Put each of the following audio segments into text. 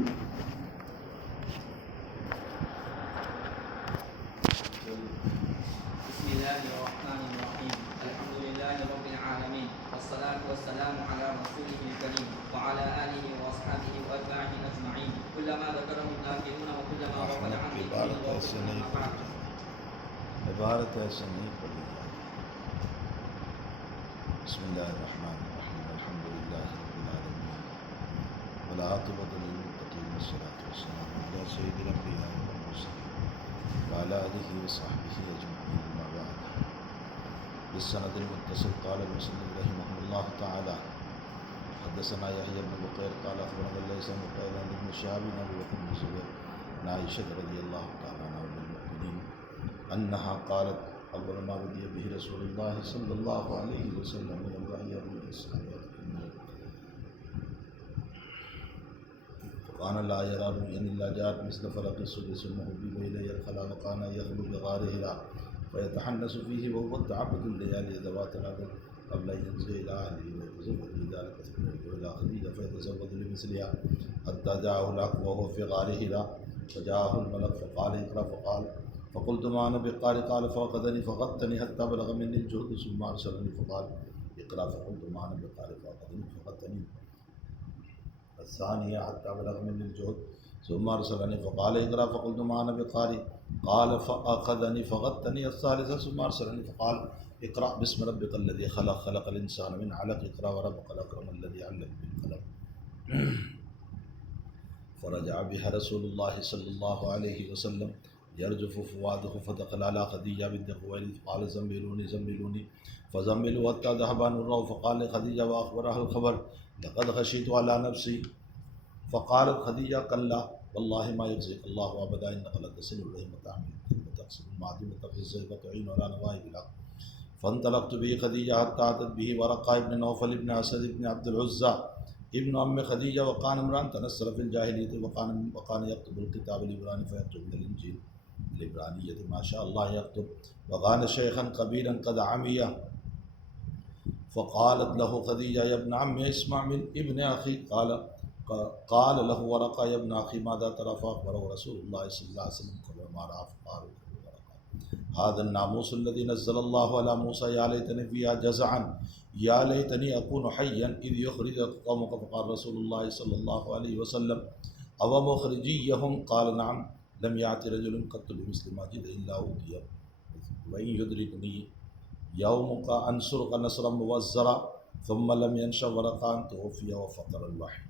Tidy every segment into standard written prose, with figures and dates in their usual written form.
بسم الله الرحمن الرحيم. الحمد لله رب العالمين، والصلاة والسلام على رسوله الكريم وعلى آله وأصحابه وأتباعه أجمعين. كلما ذكره الذاكرون وكلما غفل عن ذكره الغافلون. أما بعد. عبارت ایسے نہیں پڑھی جائے. بسم اللہ الرحمن الرحیم. الحمد للہ رب العالمین والعاقبۃ للمتقین والصلاۃ والسلام علی سید الانبیاء والمرسلین وعلی آلہ وصحبہ اجمعین. اما بعد. بالسند المتصل قال المصنف رحمہ اللہ تعالی حدثنا یحییٰ بن بکیر قال اخبرنا الليث بن بکیر عن ابن شهاب عن عروة بن الزبیر عن عائشة رضی اللہ تعالی عنہا ام المؤمنین انہا قالت اول ما بدی به رسول اللہ صلی اللہ علیہ وسلم من الوحی بالاسلامات وكان لا يرى رؤيا الا جاءت مثل فلق الصبح ثم هبب الي الخلا وكان يخلو بغار هراء فيتحنس فيه وهو تعبد الليالي ذوات العدد قبل ان ينزل الى اهله ويتزود لذلك ثم يرجع الى خديجه فيتزود لمثلها حتى جاءه الاقوى وهو في غار هراء فجاءه الملك فقال اقرا فقلت ما انا بقارئ قال فاخذني فغطني حتى بلغ مني الجهد ثم ارسلني فقال اقرا فقلت ما انا بقارئ فاخذني فغطني الثانية حتى بلغ مني الجهد ثم ارسلني فقال اقرا فقلت ما انا بقارئ قال فاخذني فغطني الثالثة ثم ارسلني فقال اقرا باسم ربك الذي خلق خلق الانسان من علق اقرا وربك الاكرم الذي علم بالقلم. فرجع بها رسول الله صلى الله عليه وسلم يرجف فؤاده فدخل على خديجة بنت خويلد قال زملوني فزملوا حتى ذهب نوره فقال لخديجة وأخبرها الخبر لقد خشيت على نفسي فقالت خديجة كلا والله ما يجزيك الله أبدا إنك لتصل الرحم وتعمل وتقصد المعدومة في الزيغ وتعين على نوائب الحق. فانطلقت به خديجة حتى أتت به ورقة بن نوفل بن أسد بن عبد العزى ابن أم خديجة وكان امرأ تنصر في الجاهلية وكان يكتب الكتاب العبراني فيكتب من الإنجيل العبرانية ما شاء الله يكتب وكان شيخا كبيرا قد عمي. فقالت له خديجة يا ابن عمي اسمع من ابن أخي قال له ورقة يا ابن أخي ماذا ترى فأخبره رسول الله صلى الله عليه وسلم قال ما رأى فقال هذا الناموس الذي نزل الله على موسى يا ليتني فيها جزعا يا ليتني أكون حيا إذ يخرج قومك فقال رسول الله صلى الله عليه وسلم أو مخرجيهم قال نعم لم يأت رجل قط بمثل ما جئت إلا أوتي وإن يدركني يومك أنصرك نصرا موزرا ثم لم ينشأ ورقا توفي وفطر الوحي.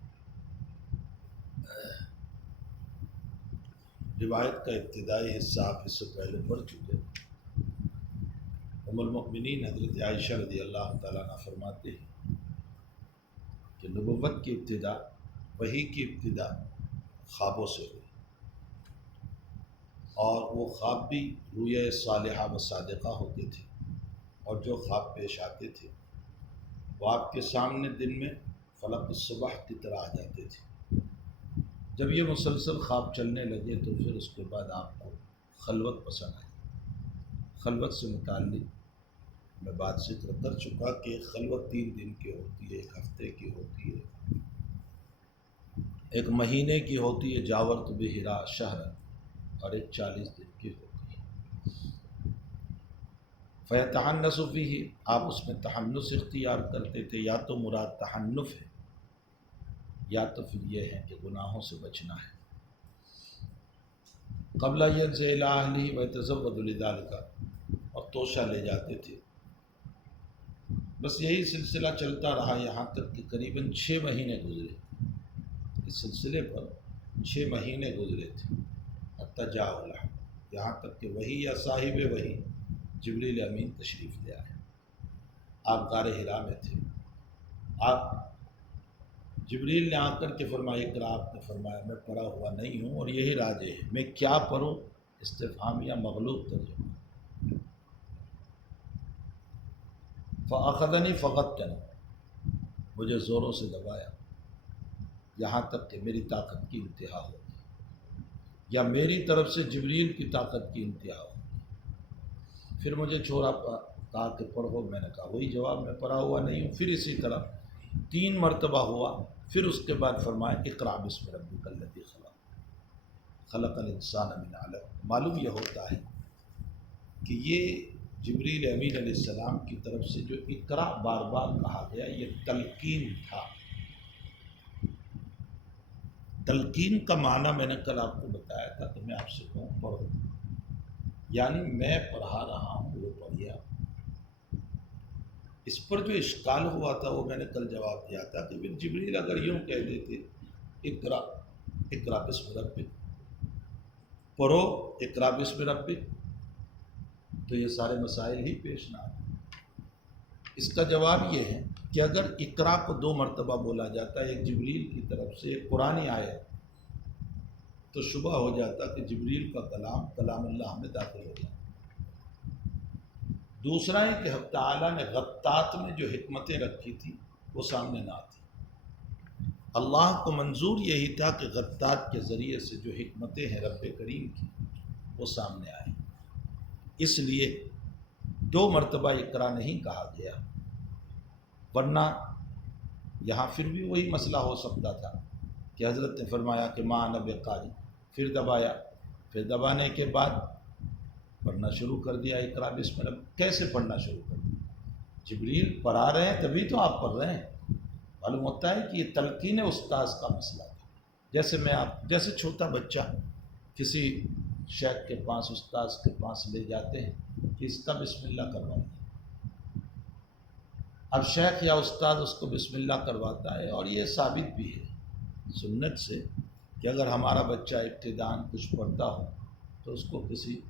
روایت کا ابتدائی حصہ آپ اس سے پہلے پڑھ چکے. ام المؤمنین حضرت عائشہ رضی اللہ تعالیٰ عنہ فرماتے ہیں کہ نبوت کی ابتدا وحی کی ابتدا خوابوں سے ہوئی اور وہ خواب بھی رویہ صالحہ و صادقہ ہوتے تھے اور جو خواب پیش آتے تھے وہ آپ کے سامنے دن میں فلق الصبح کی طرح آ جاتے تھے. جب یہ مسلسل خواب چلنے لگے تو پھر اس کے بعد آپ کو خلوت پسند آئی. خلوت سے متعلق میں بات ذکر کر چکا کہ خلوت 3 دن کی ہوتی ہے، 1 ہفتے کی ہوتی ہے، 1 مہینے کی ہوتی ہے جاورت بحرا شہر اور 1 40 دن کی ہوتی ہے. فیتحنس فیہ آپ اس میں تحنس اختیار کرتے تھے. یا تو مراد تحنف ہے یا تو پھر یہ ہے کہ گناہوں سے بچنا ہے. قبل ینزل الی اہلہ ویتزود لذلک اور توشہ لے جاتے تھے. بس یہی سلسلہ چلتا رہا یہاں تک کہ قریباً 6 مہینے گزرے. اس سلسلے پر 6 مہینے گزرے تھے. حتی جاء الحق یہاں تک کہ وحی یا صاحب وحی جبریل امین تشریف لے آئے. آپ غار حرا میں تھے. آپ جبریل نے آ کر کے فرمایا اقرا. آپ نے فرمایا میں پڑھا ہوا نہیں ہوں اور یہی راجے ہے. میں کیا پڑھوں؟ استفہامیہ مغلوب ترجمہ. فاخذنی فغطنی مجھے زوروں سے دبایا یہاں تک کہ میری طاقت کی انتہا ہو یا میری طرف سے جبریل کی طاقت کی انتہا ہو. پھر مجھے چھوڑا کہا کہ پڑھو. میں نے کہا وہی جواب میں پڑھا ہوا نہیں ہوں. پھر اسی طرح 3 مرتبہ ہوا. پھر اس کے بعد فرمایا اقرأ بسم ربک الذی خلق خلق الانسان من علق۔ معلوم یہ ہوتا ہے کہ یہ جبریل امین علیہ السلام کی طرف سے جو اقرأ بار بار کہا گیا یہ تلقین تھا۔ تلقین کا معنی میں نے کل آپ کو بتایا تھا کہ میں آپ سے کہوں پڑھو، یعنی میں پڑھا رہا ہوں وہ پڑھیا۔ اس پر جو اشکال ہوا تھا وہ میں نے کل جواب دیا تھا کہ پھر جبریل اگر یوں کہہ دیتے اقرأ بسم ربک، پڑھو اقرأ بسم ربک، تو یہ سارے مسائل ہی پیش نہ آتے۔ اس کا جواب یہ ہے کہ اگر اقرأ کو 2 مرتبہ بولا جاتا ہے، ایک جبریل کی طرف سے ایک قرآنی آیت، تو شبہ ہو جاتا کہ جبریل کا کلام اللہ میں داخل ہو جاتا۔ دوسرا ہے کہ حق تعالیٰ نے غطات میں جو حکمتیں رکھی تھی وہ سامنے نہ آتی۔ اللہ کو منظور یہی تھا کہ غطات کے ذریعے سے جو حکمتیں ہیں رب کریم کی وہ سامنے آئیں، اس لیے 2 مرتبہ اقرأ نہیں کہا گیا، ورنہ یہاں پھر بھی وہی مسئلہ ہو سکتا تھا کہ حضرت نے فرمایا کہ ما انا بقاری، پھر دبایا، پھر دبانے کے بعد پڑھنا شروع کر دیا اقرأ بسم ربک۔ کیسے پڑھنا شروع کر دیا؟ جبریل پڑھا رہے ہیں تبھی تو آپ پڑھ رہے ہیں۔ معلوم ہوتا ہے کہ یہ تلقین استاذ کا مسئلہ تھا۔ جیسے چھوٹا بچہ کسی شیخ کے پاس، استاذ کے پاس لے جاتے ہیں کہ اس کا بسم اللہ کروائیے۔ اب شیخ یا استاد اس کو بسم اللہ کرواتا ہے، اور یہ ثابت بھی ہے سنت سے کہ اگر ہمارا بچہ ابتداءً کچھ پڑھتا ہو تو اس کو کسی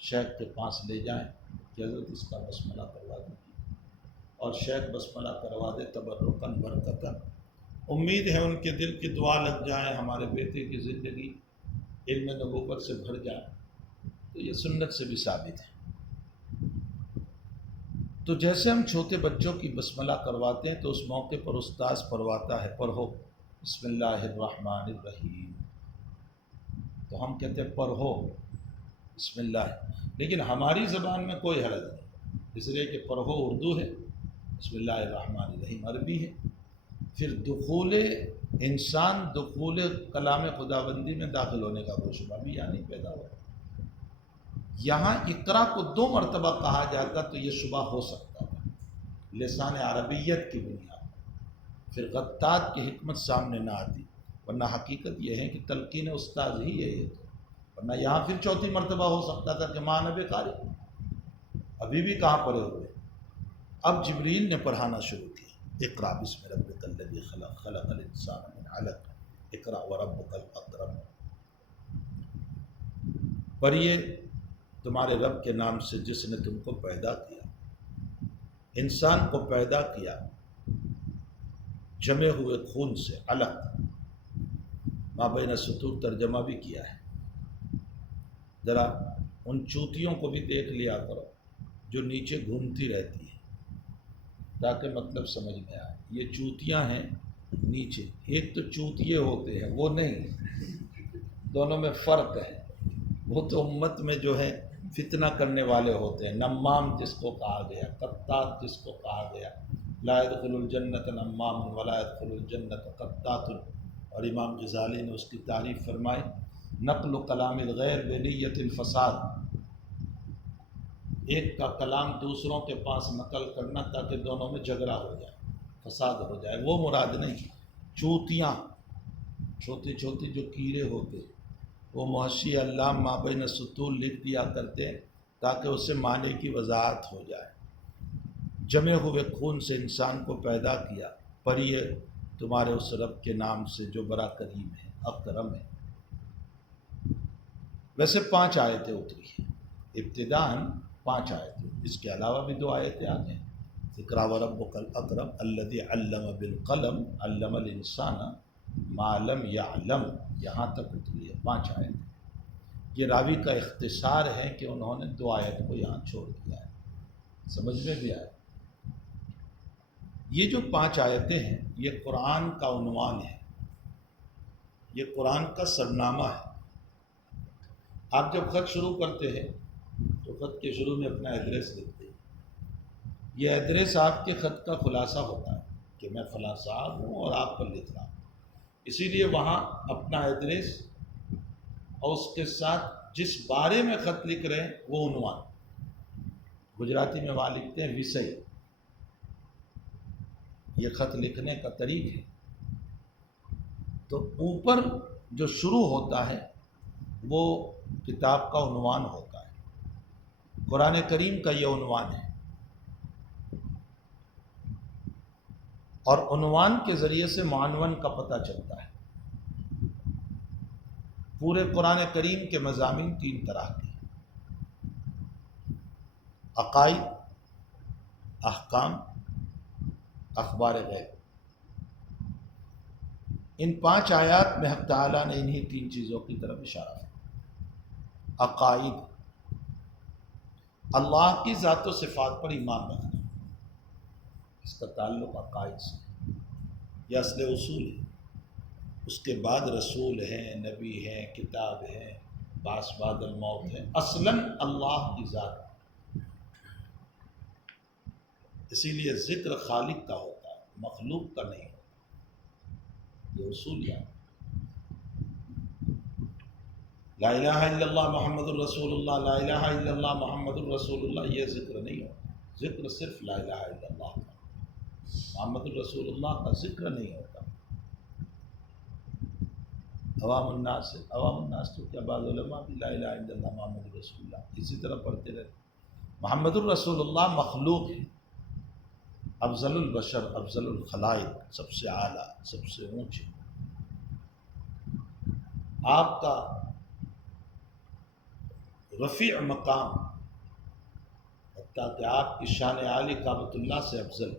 شیخ کے پاس لے جائیں کہ حضرت اس کا بسملہ کروا دیں، اور شیخ بسملہ کروا دے تبرکاً برکتاً، امید ہے ان کے دل کی دعا لگ جائے، ہمارے بیٹے کی زندگی علم نبوت سے بھر جائے، تو یہ سنت سے بھی ثابت ہے۔ تو جیسے ہم چھوٹے بچوں کی بسملہ کرواتے ہیں تو اس موقع پر استاذ پڑھواتا ہے پڑھو بسم اللہ الرحمن الرحیم، تو ہم کہتے ہیں پڑھو بسم اللہ، لیکن ہماری زبان میں کوئی حرج نہیں، اس لیے کہ پڑھو اردو ہے، بسم اللہ الرحمن الرحیم عربی ہے۔ پھر دخول کلام خداوندی میں داخل ہونے کا کوئی شبہ بھی یہاں نہیں پیدا ہوا۔ یہاں اقرأ کو 2 مرتبہ کہا جاتا تو یہ شبہ ہو سکتا تھا لسان عربیت کی بنیاد، پھر غطات کی حکمت سامنے نہ آتی، ورنہ حقیقت یہ ہے کہ تلقین استاذ ہی یہی ہے، ورنہ یہاں پھر 4تھی مرتبہ ہو سکتا تھا کہ ما انا بقاری، ابھی بھی کہاں پڑے ہوئے۔ اب جبریل نے پڑھانا شروع کیا اقرأ بسم ربک الذی خلق خلق الانسان من علق اقرأ وربک الاکرم، پڑھیے تمہارے رب کے نام سے جس نے تم کو پیدا کیا، انسان کو پیدا کیا جمے ہوئے خون سے، علق ما بین سطور ترجمہ بھی کیا ہے۔ ذرا ان چوتیوں کو بھی دیکھ لیا کرو جو نیچے گھومتی رہتی ہیں تاکہ مطلب سمجھ میں آئے۔ یہ چوتیاں ہیں نیچے، ایک تو چوتیے ہوتے ہیں وہ نہیں، دونوں میں فرق ہے۔ وہ تو امت میں جو ہے فتنہ کرنے والے ہوتے ہیں، نمام جس کو کہا گیا، قطات جس کو کہا گیا، لا يدخل الجنت نمام ولا يدخل الجنت قطات، اور امام غزالی نے اس کی تعریف فرمائی نقل کلام الغیر بنیت الفساد، ایک کا کلام دوسروں کے پاس نقل کرنا تاکہ دونوں میں جھگڑا ہو جائے، فساد ہو جائے، وہ مراد نہیں۔ چوتیاں چھوٹی چھوٹی جو کیڑے ہوتے وہ محشی اللہ ما بین سطور لکھ دیا کرتے تاکہ اس سے معنی کی وضاحت ہو جائے۔ جمے ہوئے خون سے انسان کو پیدا کیا، پڑھیے تمہارے اس رب کے نام سے جو بڑا کریم ہے، اکرم ہے۔ ویسے 5 آیتیں اتری ہیں، ابتداءً 5 آیتیں، اس کے علاوہ بھی 2 آیتیں آ گئیں۔ اقرأ وربک الاکرم الذی علم بالقلم علم الانسان ما لم یعلم، یہاں تک اتری ہے 5 آیتیں۔ یہ راوی کا اختصار ہے کہ انہوں نے 2 آیت کو یہاں چھوڑ دیا ہے، سمجھ میں بھی آئے۔ یہ جو 5 آیتیں ہیں یہ قرآن کا عنوان ہے، یہ قرآن کا سرنامہ ہے۔ آپ جب خط شروع کرتے ہیں تو خط کے شروع میں اپنا ایڈریس لکھتے ہیں، یہ ایڈریس آپ کے خط کا خلاصہ ہوتا ہے کہ میں فلاں صاحب ہوں اور آپ پر لکھ رہا ہوں۔ اسی لیے وہاں اپنا ایڈریس اور اس کے ساتھ جس بارے میں خط لکھ رہے ہیں وہ عنوان، گجراتی میں وہاں لکھتے ہیں وسئی، یہ خط لکھنے کا طریق ہے۔ تو اوپر جو شروع ہوتا ہے وہ کتاب کا عنوان ہوتا ہے، قرآن کریم کا یہ عنوان ہے، اور عنوان کے ذریعے سے معنون کا پتہ چلتا ہے۔ پورے قرآن کریم کے مضامین 3 طرح کے ہیں: عقائد، احکام، اخبار غیب۔ ان 5 آیات میں حق تعالیٰ نے انہی 3 چیزوں کی طرف اشارہ کیا۔ عقائد، اللہ کی ذات و صفات پر ایمان رکھنا، اس کا تعلق عقائد سے، یہ اصل اصول ہے۔ اس کے بعد رسول ہیں، نبی ہیں، کتاب ہیں، بعث بعد الموت ہے، اصلاً اللہ کی ذات۔ اسی لیے ذکر خالق کا ہوتا ہے، مخلوق کا نہیں ہوتا، یہ اصول ہے۔ لا الہ الا اللہ محمد الرسول اللہ، لا الہ الا اللہ محمد الرسول اللہ، یہ ذکر نہیں ہوتا۔ ذکر صرف لا الہ الا اللہ کا، محمد الرسول اللہ کا ذکر نہیں ہوتا۔ عوام الناس ہے، عوام الناس تو کیا، بعض علماء بھی لا الہ الا اللہ محمد رسول اللہ اسی طرح پڑھتے رہتے۔ محمد الرسول اللہ مخلوق ہے، افضل البشر، افضل الخلائق، سب سے اعلیٰ، سب سے اونچے۔ آپ کا رفیع مقام، حتیٰ کہ آپ کی شان عالی کعبۃ اللہ سے افضل۔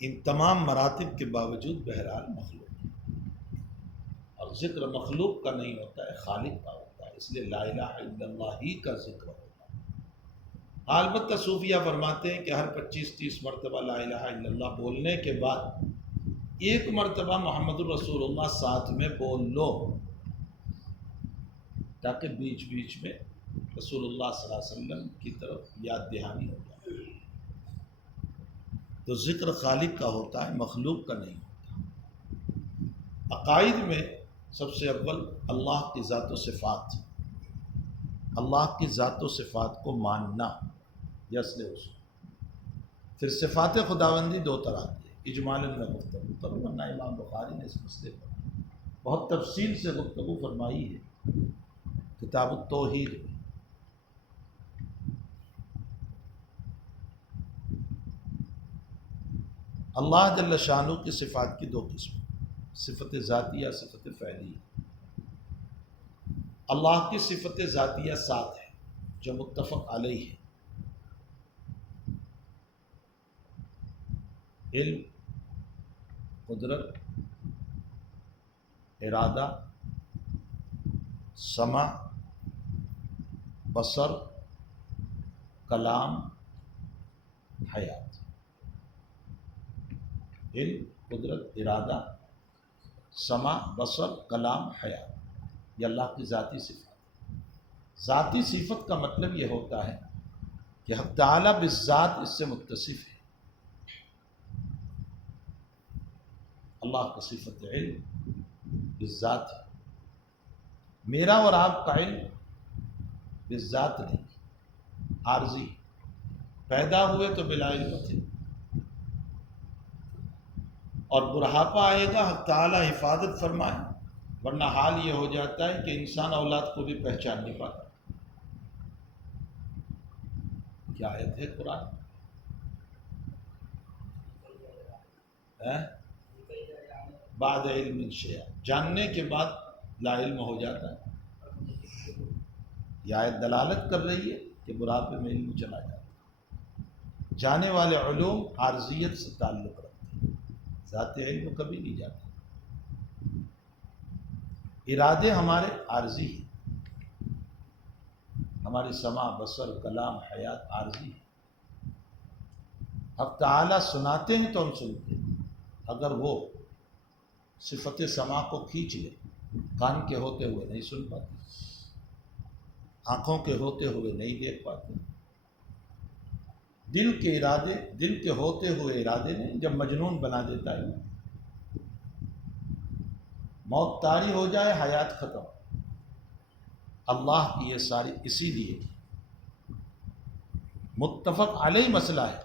ان تمام مراتب کے باوجود بہرحال مخلوق ہے، اور ذکر مخلوق کا نہیں ہوتا ہے، خالق کا ہوتا ہے، اس لیے لا الہ الا اللہ ہی کا ذکر ہوتا ہے۔ البتہ صوفیہ فرماتے ہیں کہ ہر 25-30 مرتبہ لا الہ الا اللہ بولنے کے بعد 1 مرتبہ محمد الرسول اللہ ساتھ میں بول لو، تاکہ بیچ بیچ میں رسول اللہ صلی اللہ علیہ وسلم کی طرف یاد دہانی ہو جائے۔ تو ذکر خالق کا ہوتا ہے، مخلوق کا نہیں ہوتا۔ عقائد میں سب سے اول اللہ کی ذات و صفات، اللہ کی ذات و صفات کو ماننا، یہ اصل اصول۔ پھر صفات خداوندی 2 طرح کی ہے، اجمالاً میں گفتگو کروں، ورنہ امام بخاری نے اس مسئلے پر بہت تفصیل سے گفتگو فرمائی ہے کتاب التوحید میں۔ اللہ جل شانہ کی صفات کی 2 قسم، صفت ذاتیہ، صفت فعلیہ۔ اللہ کی صفت ذاتیہ 7 ہے جو متفق علیہ ہے: علم، قدرت، ارادہ، سمع، بصر، کلام، حیات۔ علم، قدرت، ارادہ، سمع، بصر، کلام، حیات، یہ اللہ کی ذاتی صفت ہے۔ ذاتی صفت کا مطلب یہ ہوتا ہے کہ حق تعالیٰ بالذات اس سے متصف ہے۔ اللہ کا صفت علم بالذات ہے، میرا اور آپ کا علم بالذات نہیں، عارضی، پیدا ہوئے تو بلا علم تھے، اور بڑھاپا آئے گا، حق تعالیٰ حفاظت فرمائے، ورنہ حال یہ ہو جاتا ہے کہ انسان اولاد کو بھی پہچان نہیں پاتا۔ کیا آیت ہے قرآن؟ بعد علم شیء، جاننے کے بعد لا علم ہو جاتا ہے۔ یہ آیت دلالت کر رہی ہے کہ بڑھاپے میں علم چلا جاتا ہے۔ جانے والے علوم عارضیت سے تعلق رکھتے ہیں، ذات علم کبھی نہیں جاتا۔ ارادے ہمارے عارضی ہیں، ہماری سمع، بصر، کلام، حیات عارضی ہے۔ حق تعالیٰ سناتے ہیں تو ہم سنتے ہیں، اگر وہ صفت سمع کو کھینچ لے، کان کے ہوتے ہوئے نہیں سن پاتے، آنکھوں کے ہوتے ہوئے نہیں دیکھ پاتے، دل کے ارادے، دل کے ہوتے ہوئے ارادے نے جب مجنون بنا دیتا ہے، موت طاری ہو جائے، حیات ختم۔ اللہ کی یہ ساری، اسی لیے متفق علیہ مسئلہ ہے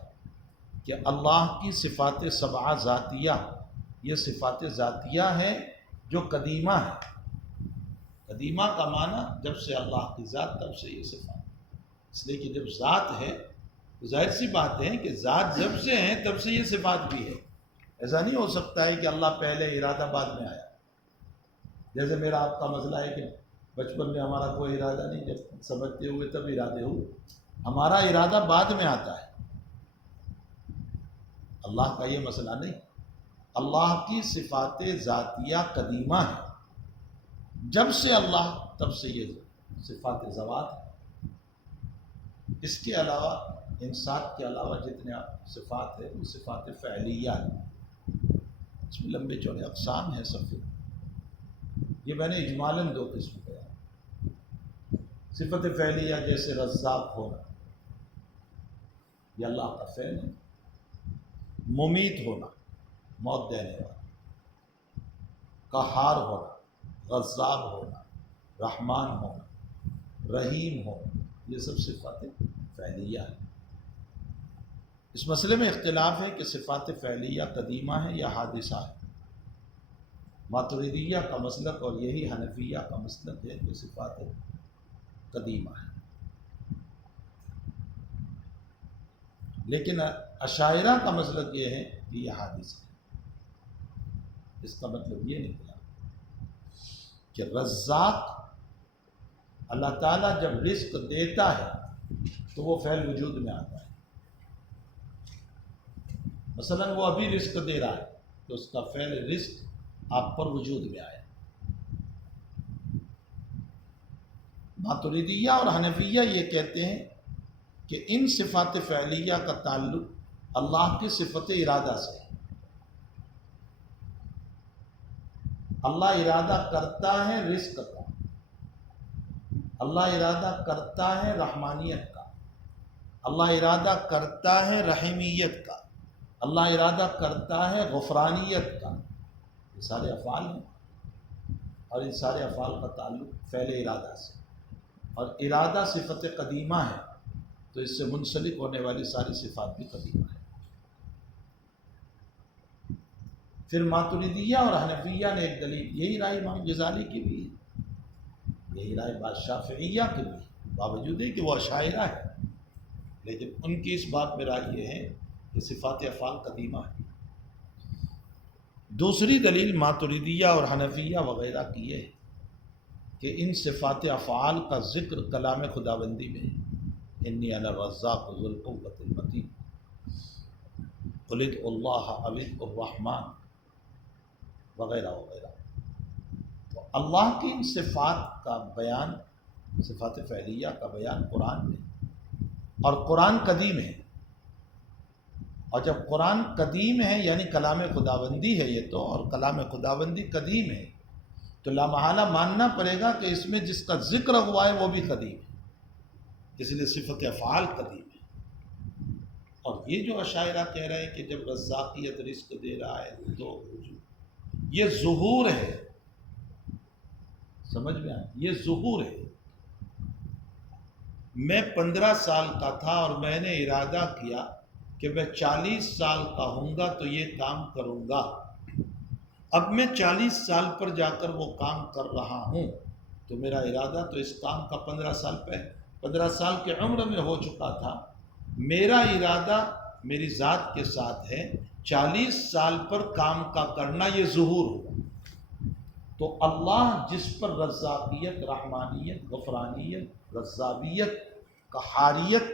کہ اللہ کی صفات سبعہ ذاتیہ، یہ صفات ذاتیہ ہیں جو قدیمہ ہیں۔ قدیمہ کا معنی جب سے اللہ کی ذات تب سے یہ صفات، اس لیے کہ جب ذات ہے تو ظاہر سی بات ہے کہ ذات جب سے ہیں تب سے یہ صفات بھی ہے۔ ایسا نہیں ہو سکتا ہے کہ اللہ پہلے ارادہ بعد میں آیا۔ جیسے میرا آپ کا مسئلہ ہے کہ بچپن میں ہمارا کوئی ارادہ نہیں، جب سمجھتے ہوئے تب ارادے ہوئے، ہمارا ارادہ بعد میں آتا ہے۔ اللہ کا یہ مسئلہ نہیں، اللہ کی صفات ذاتیہ قدیمہ ہیں، جب سے اللہ تب سے یہ صفات ذوات ہیں۔ اس کے علاوہ ان سات کے علاوہ جتنے صفات ہیں وہ صفات فعلیہ ہیں، اس میں لمبے چوڑے اقسام ہیں سب۔ یہ میں نے اجمالاً دو قسم کیا۔ صفت فعلیہ جیسے رزاق ہونا، یہ اللہ کا فعل ہے۔ ممیت ہونا، موت دینے والا۔ قہار ہونا، غضاب ہونا، رحمان ہونا، رحیم ہونا، یہ سب صفات فعلیہ ہیں۔ اس مسئلے میں اختلاف ہے کہ صفات فعلیہ قدیمہ ہیں یا حادثہ ہے۔ ماتریدیہ کا مسلک اور یہی حنفیہ کا مسلک ہے کہ صفات قدیمہ ہے، لیکن اشاعرہ کا مسلک یہ ہے کہ یہ حادث ہے۔ اس کا مطلب یہ نکلا کہ رزاق اللہ تعالیٰ جب رزق دیتا ہے تو وہ فعل وجود میں آتا ہے۔ مثلا وہ ابھی رزق دے رہا ہے تو اس کا فعل رزق آپ پر وجود میں آیا۔ ماتریدیہ اور حنفیہ یہ کہتے ہیں کہ ان صفات فعلیہ کا تعلق اللہ کی صفت ارادہ سے ہے۔ اللہ ارادہ کرتا ہے رزق کا، اللہ ارادہ کرتا ہے رحمانیت کا، اللہ ارادہ کرتا ہے رحیمیت کا، اللہ ارادہ کرتا ہے غفرانیت کا۔ یہ سارے افعال ہیں، اور ان سارے افعال کا تعلق فعل ارادہ سے، اور ارادہ صفت قدیمہ ہے تو اس سے منسلک ہونے والی ساری صفات بھی قدیمہ ہے۔ پھر ماتریدیہ اور حنفیہ نے ایک دلیل، یہی رائے امام غزالی کی بھی ہے، یہی رائے بعض شافعیہ کی بھی ہے، باوجود ہے کہ وہ اشاعرہ ہے، لیکن ان کی اس بات میں رائے یہ ہے کہ صفات افعال قدیمہ ہے۔ دوسری دلیل ماتریدیہ اور حنفیہ وغیرہ کی ہے کہ ان صفات افعال کا ذکر کلام خداوندی میں ہے۔ انی انا الرزاق ذو القوۃ المتین، قل ادعوا اللہ او ادعوا الرحمن، وغیرہ وغیرہ۔ تو اللہ کی ان صفات کا بیان، صفات فعلیہ کا بیان قرآن میں، اور قرآن قدیم ہے، اور جب قرآن قدیم ہے یعنی کلام خداوندی ہے یہ تو، اور کلام خداوندی قدیم ہے تو لامحالہ ماننا پڑے گا کہ اس میں جس کا ذکر ہوا ہے وہ بھی قدیم ہے، اس لیے صفت افعال قدیم ہے۔ اور یہ جو اشاعرہ کہہ رہے ہیں کہ جب رزاقیت رزق دے رہا ہے تو یہ ظہور ہے، سمجھ میں آئے، یہ ظہور ہے۔ میں 15 سال کا تھا اور میں نے ارادہ کیا کہ میں 40 سال کا ہوں گا تو یہ کام کروں گا، اب میں 40 سال پر جا کر وہ کام کر رہا ہوں، تو میرا ارادہ تو اس کام کا 15 سال کی عمر میں ہو چکا تھا، میرا ارادہ میری ذات کے ساتھ ہے، 40 سال پر کام کا کرنا، یہ ظہور ہوا۔ تو اللہ جس پر رزاقیت، رحمانیت، غفرانیت، رزابیت، قہاریت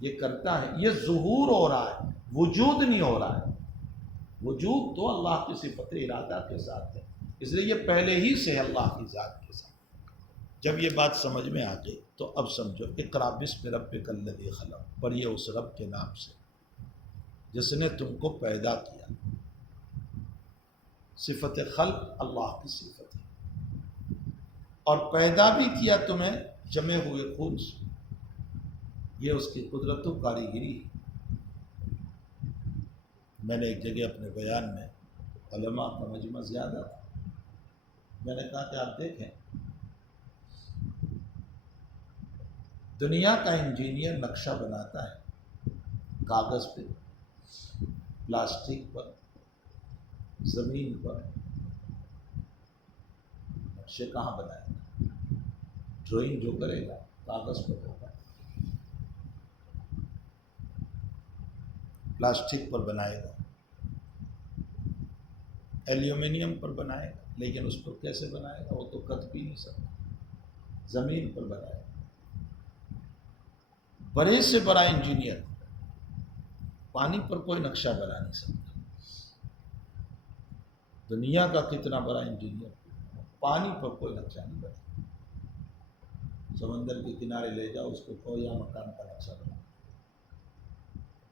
یہ کرتا ہے، یہ ظہور ہو رہا ہے، وجود نہیں ہو رہا ہے۔ وجود تو اللہ کی صفت ارادہ کے ساتھ ہے، اس لیے یہ پہلے ہی سے ہے اللہ کی ذات کے ساتھ۔ جب یہ بات سمجھ میں آ گئی تو اب سمجھو، اقرأ بسم ربک الذی خلق، پڑھیے اس رب کے نام سے جس نے تم کو پیدا کیا۔ صفت خلق اللہ کی صفت ہے، اور پیدا بھی کیا تمہیں جمے ہوئے خون سے، یہ اس کی قدرت و کاریگری ہے۔ میں نے ایک جگہ اپنے بیان میں علماء کا مجمع زیادہ تھا، میں نے کہا کہ آپ دیکھیں دنیا کا انجینئر نقشہ بناتا ہے کاغذ پہ، پلاسٹک پر، زمین پر، نقشے کہاں بنائے گا؟ ڈرائنگ جو کرے گا کاغذ پر ہوگا، پلاسٹک پر بنائے گا، ایلومینیم پر بنائے گا، لیکن اس پر کیسے بنائے گا؟ وہ تو کت بھی نہیں سکتا، زمین پر بنائے گا۔ بڑے سے بڑا انجینئر پانی پر کوئی نقشہ بنا نہیں سکتا۔ دنیا کا کتنا بڑا انجینئر پانی پر کوئی نقشہ نہیں بنا۔ سمندر کے کنارے لے جاؤ اس کو کوئی مکان کا نقشہ بنا،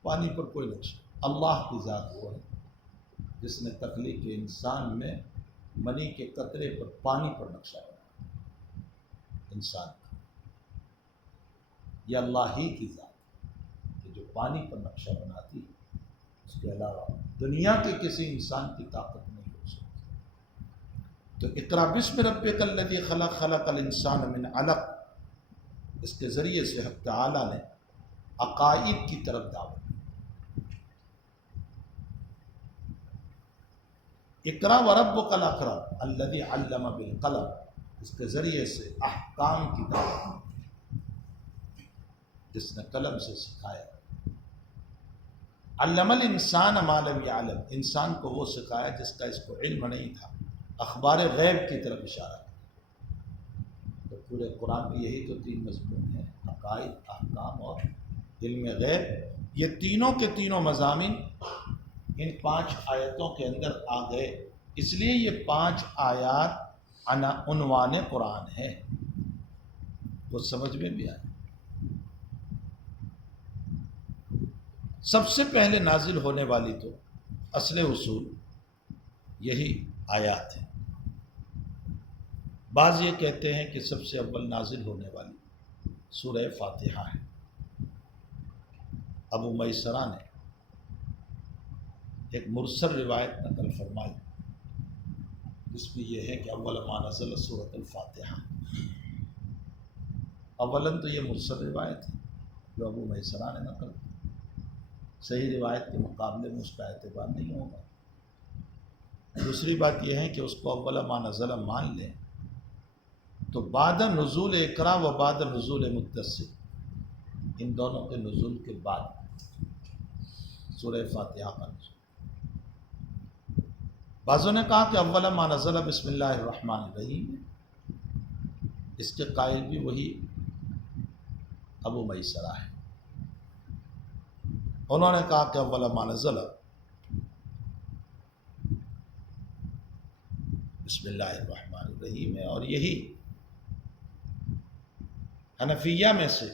پانی پر کوئی نقشہ۔ اللہ کی ذات وہ ہے جس نے تخلیق انسان میں منی کے قطرے پر پانی پر نقشہ بنا انسان کا۔ یہ اللہ ہی کی ذات ہے کہ جو پانی پر نقشہ بناتی ہے، اس کے علاوہ دنیا کے کسی انسان کی طاقت نہیں ہو سکتی۔ تو اقرا بسم ربک الذی خلق، خلق الانسان من علق، اس کے ذریعے سے حق تعالیٰ نے عقائد کی طرف دعوت دی۔ اقرا وربک الاکرم الذی علم بالقلم، اس کے ذریعے سے احکام کی دعوت دی جس نے قلم سے سکھایا۔ علم الانسان ما لم یعلم، انسان کو وہ سکھایا جس کا اس کو علم نہیں تھا، اخبار غیب کی طرف اشارہ کیا۔ تو پورے قرآن کی یہی تو تین مضمون ہیں، عقائد، احکام اور علم غیب۔ یہ تینوں کے تینوں مضامین ان 5 آیتوں کے اندر آ گئے، اس لیے یہ 5 آیات عنوان قرآن ہے، وہ سمجھ میں بھی آئے۔ سب سے پہلے نازل ہونے والی تو اصل اصول یہی آیات ہیں۔ بعض یہ کہتے ہیں کہ سب سے اول نازل ہونے والی سورہ فاتحہ ہے۔ ابو میسرہ نے ایک مرسل روایت نقل فرمائی جس میں یہ ہے کہ اول ما نزل سورۃ الفاتحہ۔ اولاً تو یہ مرسل روایت ہے جو ابو میسرہ نے نقل کی، صحیح روایت کے مقابلے میں اس کا اعتبار نہیں ہوگا۔ دوسری بات یہ ہے کہ اس کو اول ما نزل مان لیں تو بعد نزول اقرا و بعد نزول مدثر، ان دونوں کے نزول کے بعد سورہ فاتحہ کا نزول۔ بعضوں نے کہا کہ اول ما نزل بسم اللہ الرحمن الرحیم، اس کے قائل بھی وہی ابو میسرہ ہے۔ انہوں نے کہا کہ اول ما نزل بسم اللہ الرحمن الرحیم ہے، اور یہی حنفیہ میں سے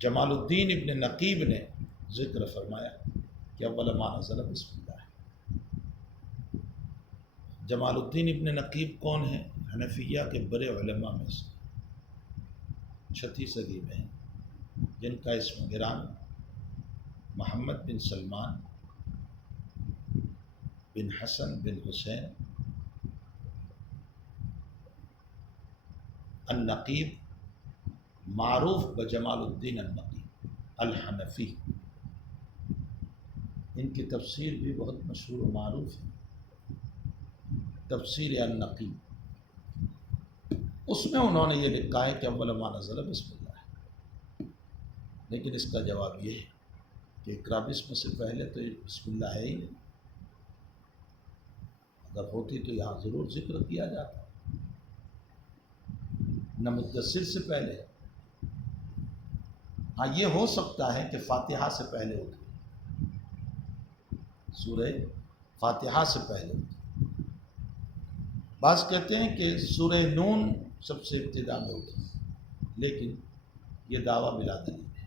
جمال الدین ابن نقیب نے ذکر فرمایا کہ اول ما نزل بسم اللہ ہے۔ جمال الدین ابن نقیب کون ہیں؟ حنفیہ کے بڑے علماء میں سے، 6 صدی میں ہیں، جن کا اسم گرام محمد بن سلمان بن حسن بن حسین النقیب، معروف بجمال الدین النقیب الحنفی۔ ان کی تفسیر بھی بہت مشہور و معروف ہے، تفسیر النقیب۔ اس میں انہوں نے یہ لکھا ہے کہ اول ما نزل بسم اللہ ہے، لیکن اس کا جواب یہ ہے کہ اقرا بسم سے پہلے تو بسم اللہ ہے ہی نہیں، اگر ہوتی تو یہاں ضرور ذکر کیا جاتا، نہ مدثر سے پہلے۔ ہاں یہ ہو سکتا ہے کہ فاتحہ سے پہلے ہوتی، سورہ فاتحہ سے پہلے ہوتی۔ بعض کہتے ہیں کہ سورہ نون سب سے ابتدا میں ہوتی، لیکن یہ دعویٰ بلا دلیل ہے۔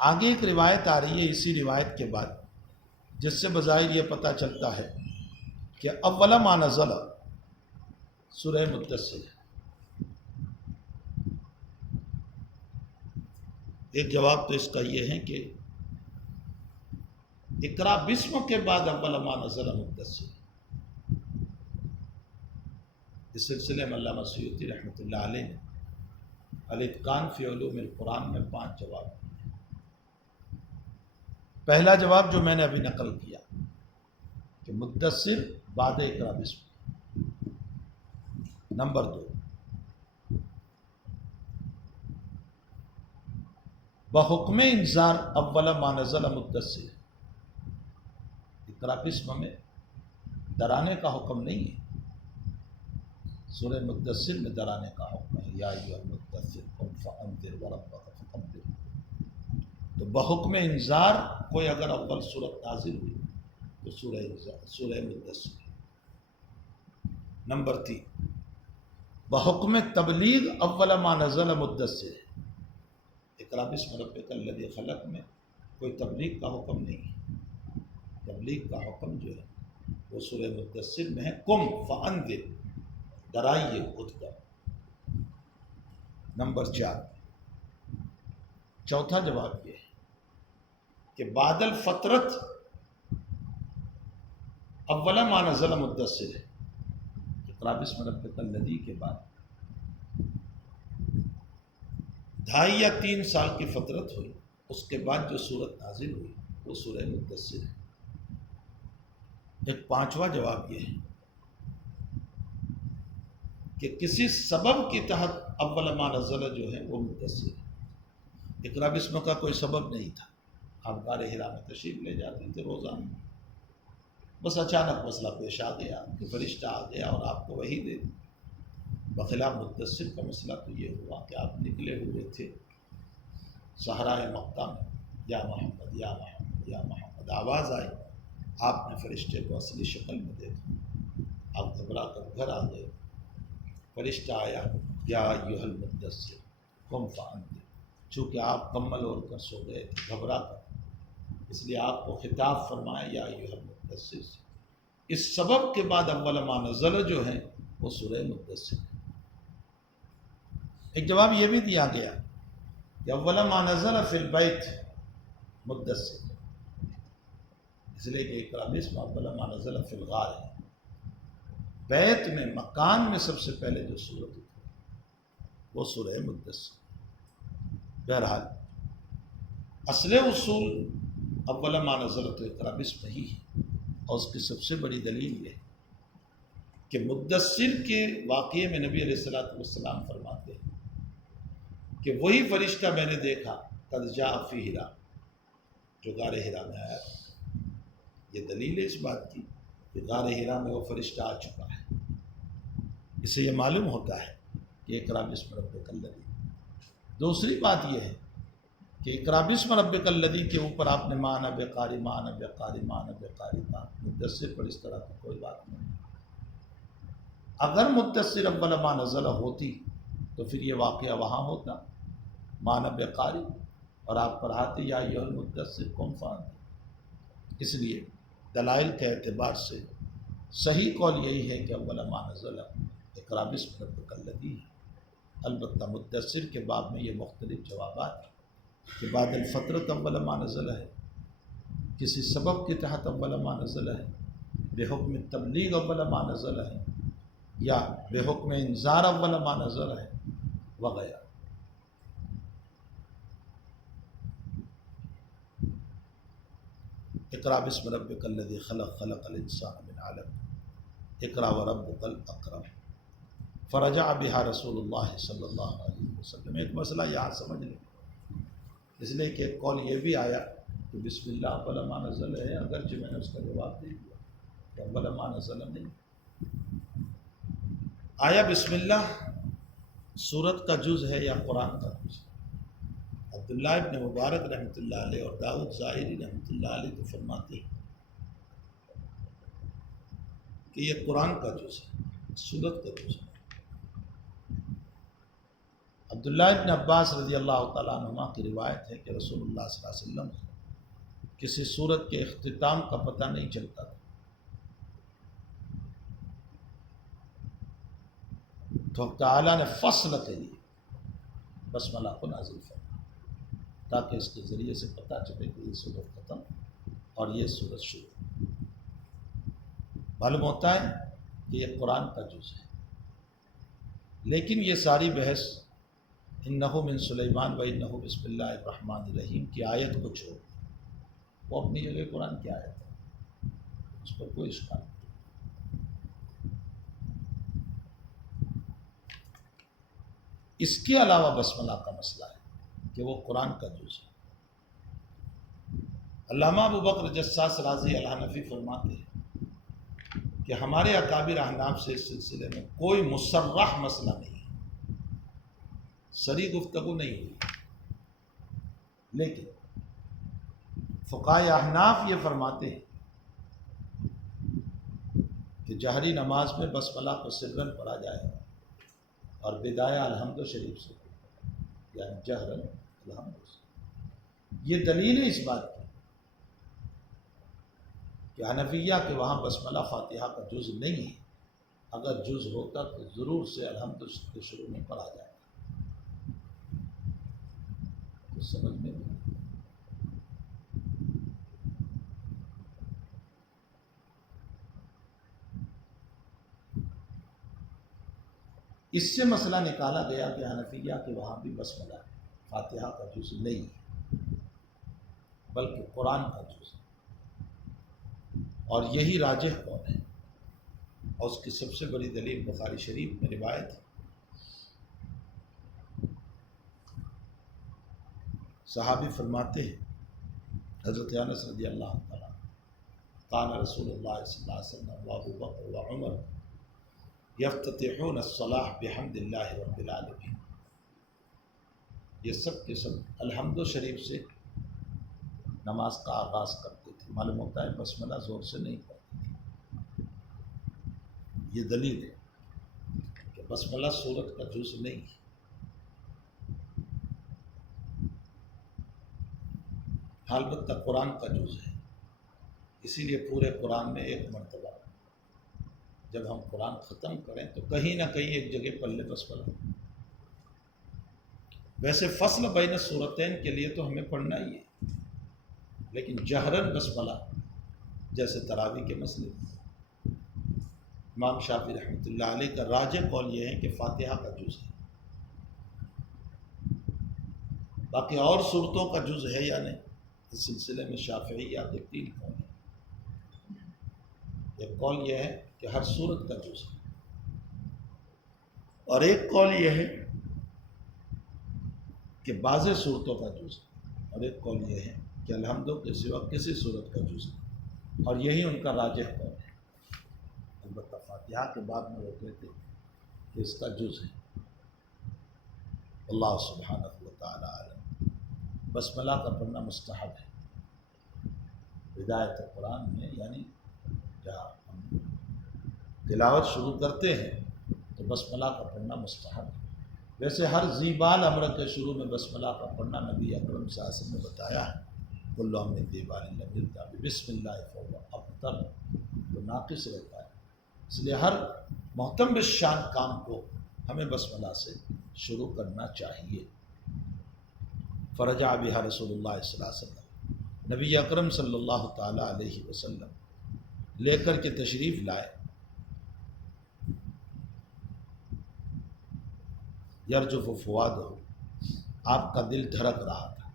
آگے ایک روایت آ رہی ہے اسی روایت کے بعد، جس سے بظاہر یہ پتہ چلتا ہے کہ اول ما نزل سورہ مدثر ہے۔ ایک جواب تو اس کا یہ ہے کہ اقرا بسم کے بعد اول ما نزل مدثر. اس سلسلے میں علامہ سیوطی رحمۃ اللہ علیہ نے الاتقان فی علوم القرآن میں 5 جواب دیے. پہلا جواب جو میں نے ابھی نقل کیا کہ مدثر بعد اقرا بسم. نمبر 2، بحکم انذار اول ما نزل مدثر. اقرا بسم میں ڈرانے کا حکم نہیں ہے، سورہ مدثر میں ڈرانے کا حکم ہے، یا ایھا المدثر قم فانذر وربک فکبر. تو بحکم انذار کوئی اگر اول سورت نازل ہوئی تو سورہ مدثر. نمبر 3، بحکم تبلیغ اول ما نزل مدثر. اقرا بسم ربک الذی خلق میں کوئی تبلیغ کا حکم نہیں ہے، تبلیغ کا حکم جو ہے وہ سورہ مدثر میں ہے، قم فانذر، ڈرائیے خود کا. نمبر 4، چوتھا جواب یہ ہے کہ بعد الفترت اول ما نزل مدثر ہے. اقرا بسم ربک الذی کے بعد 2.5 یا 3 سال کی فترت ہوئی، اس کے بعد جو سورت نازل ہوئی وہ سورہ مدثر ہے. ایک 5واں جواب یہ ہے کہ کسی سبب کے تحت اول ما نزل جو ہے وہ مدثر ہے. اقرا بسم کا کوئی سبب نہیں تھا، آپ غار حرا میں تشریف لے جاتے تھے روزانہ، بس اچانک مسئلہ پیش آ گیا کہ فرشتہ آ گیا اور آپ کو وحی دے دی. بخلاف مدثر کا مسئلہ تو یہ ہوا کہ آپ نکلے ہوئے تھے صحرائے مقطع میں، یا محمد یا محمد یا محمد، آواز آئی، آپ نے فرشتے کو اصلی شکل میں دیکھا، آپ گھبرا کر گھر آ گئے. فرشتہ آیا، یا ایھا المدثر قم فانذر. چونکہ آپ کمل اوڑھ کر سو گئے تھے گھبرا کر، اس لیے آپ کو خطاب فرمایا یا ایھا المدثر سے. اس سبب کے بعد اول ما نزل جو ہے وہ سورہ مدثر ہے. ایک جواب یہ بھی دیا گیا کہ اول ما نزل فی البیت مدثر، اس لیے کہ اقرا بسم اول ما نزل فی الغار ہے. بیت میں، مکان میں سب سے پہلے جو سورت اتری وہ سورہ مدثر. بہرحال اصل اصول اول ما نزل تو اقرا بسم ہی ہے، اور اس کی سب سے بڑی دلیل یہ ہے کہ مدثر کے واقعے میں نبی علیہ الصلوۃ والسلام فرماتے ہیں کہ وہی فرشتہ میں نے دیکھا قد جاء فی حرا، جو غار حرا میں آیا تھا. یہ دلیل ہے اس بات کی کہ غار حرا میں وہ فرشتہ آ چکا ہے. اس سے یہ معلوم ہوتا ہے کہ اقرا بسم ربک الذی. دوسری بات یہ ہے کہ اقرا بسم ربک الذی کے اوپر آپ نے مانا بقاری مانا بقاری مانا بقاری کہا. مدثر پر اس طرح کی کوئی بات نہیں. اگر مدثر اول ما نزل ہوتی تو پھر یہ واقعہ وہاں ہوتا، مانا بقاری، اور آپ پڑھاتے یا ایھا المدثر قم فانذر. اس لیے دلائل کے اعتبار سے صحیح قول یہی ہے کہ اول ما نزل اقرا بسم ربک الذی ہے. البتہ مدثر کے باب میں یہ مختلف جوابات ہیں کہ بعد الفترت اول ما نزل ہے، کسی سبب کے تحت اول ما نزل ہے، بے حکم تبلیغ اول ما نزل ہے، یا بے حکم انذار اول ما نزل ہے، وغیرہ. اقرا بسم ربک الذی خلق، خلق الانسان من علق، اقرا وربک الاکرم. فرجع بها رسول اللہ صلی اللہ علیہ وسلم. ایک مسئلہ یہاں سمجھ لیں، اس لیے کہ ایک قول یہ بھی آیا کہ بسم اللہ اول ما نزل ہے، اگرچہ میں نے اس کا جواب دے دیا کہ اول ما نزل نہیں. آیا بسم اللہ سورت کا جز ہے یا قرآن کا جز ہے؟ عبداللہ ابن مبارک رحمۃ اللہ علیہ اور داؤد ظاہری رحمۃ اللہ علیہ تو فرماتے ہیں کہ یہ قرآن کا جز ہے، سورت کا جز ہے. عبداللہ ابن عباس رضی اللہ تعالیٰ عنہما کی روایت ہے کہ رسول اللہ صلی اللہ علیہ وسلم کسی سورت کے اختتام کا پتہ نہیں چلتا تھا، تو تعالیٰ نے فصل کے لیے بسملہ کو نازل فرمایا. تاکہ اس کے ذریعے سے پتہ چلے کہ یہ صورت ختم اور یہ صورت شروع۔ معلوم ہوتا ہے کہ یہ قرآن کا جز ہے، لیکن یہ ساری بحث انہ من سلیمان و انہ بسم اللہ الرحمن الرحیم کی آیت کو چھوڑ، وہ اپنی جگہ قرآن کی آیت ہے، اس پر کوئی اشکال نہیں۔ اس کے علاوہ بسملہ کا مسئلہ ہے کہ وہ قرآن کا جز ہے۔ علامہ ابو بکر جساس رازی الحنفی فرماتے ہیں کہ ہمارے اکابر احناف سے اس سلسلے میں کوئی مصرح مسئلہ نہیں ہے، صریح گفتگو نہیں ہوئی، لیکن فقہائے احناف یہ فرماتے ہیں کہ جہری نماز میں بسملہ کو سرًا پڑھا جائے گا اور بدایہ الحمد شریف سے، یعنی جہرًا الحمد سے۔ یہ دلیل ہے اس بات کی کہ حنفیہ کے وہاں بسملہ فاتحہ کا جز نہیں ہے، اگر جز ہوتا تو ضرور سے الحمد کے شروع میں پڑھا جائے گا۔ کچھ سمجھ میں نہیں۔ اس سے مسئلہ نکالا گیا کہ حنفیہ کے وہاں بھی بسملہ فاتحہ کا جز نہیں ہے بلکہ قرآن کا جز ہے، اور یہی راجح قول ہے، اور اس کی سب سے بڑی دلیل بخاری شریف میں روایت ہے۔ صحابی فرماتے ہیں حضرت انس رضی اللہ تعالیٰ، قال رسول اللہ صلی اللہ علیہ وسلم وابو بکر وعمر یفتتحون الصلاۃ بحمد اللہ رب العالمین، یہ سب کے سب الحمد شریف سے نماز کا آغاز کرتے تھے۔ معلوم ہوتا ہے بسملہ زور سے نہیں پڑھتے تھے۔ یہ دلیل ہے کہ بسملہ سورت کا جز نہیں ہے۔ البتہ قرآن کا جز ہے، اسی لیے پورے قرآن میں ایک مرتبہ جب ہم قرآن ختم کریں تو کہیں نہ کہیں ایک جگہ پلے بسملہ۔ ویسے فصل بین السورتین کے لیے تو ہمیں پڑھنا ہی ہے، لیکن جہرن بسملہ جیسے تراویح کے مسئلے، امام شافعی رحمۃ اللہ علیہ کا راجح قول یہ ہے کہ فاتحہ کا جز ہے، باقی اور صورتوں کا جز ہے یا نہیں، اس سلسلے میں شافعیہ کے 3 قول ہیں۔ ایک قول یہ ہے کہ ہر صورت کا جز ہے، اور ایک قول یہ ہے کہ بعض صورتوں کا جز ہے، اور ایک قول یہ ہے کہ الحمد کے سوا کسی صورت کا جز ہے، اور یہی ان کا راجح قول ہے۔ البتہ فاتحہ کے بعد میں وہ کہتے ہیں کہ اس کا جز ہے۔ اللہ سبحانہ و تعالی عالم۔ بسملہ کا پڑھنا مستحب ہے بدایت قرآن میں، یعنی جہاں ہم تلاوت شروع کرتے ہیں تو بسملہ کا پڑھنا مستحب ہے۔ ویسے ہر ذی بال امر کے شروع میں بسملہ کا پڑھنا نبی اکرم صلی اللہ علیہ وسلم نے بتایا ہے، کل من ذی بال لم یبدأ بسم اللہ فهو ابتر، وہ ناقص رہتا ہے، اس لیے ہر محتم بالشان کام کو ہمیں بسملہ سے شروع کرنا چاہیے۔ فرجع بها رسول اللہ صلی اللہ علیہ وسلم، نبی اکرم صلی اللہ تعالیٰ علیہ وسلم لے کر کے تشریف لائے، یرجف فؤادہ، آپ کا دل دھڑک رہا تھا،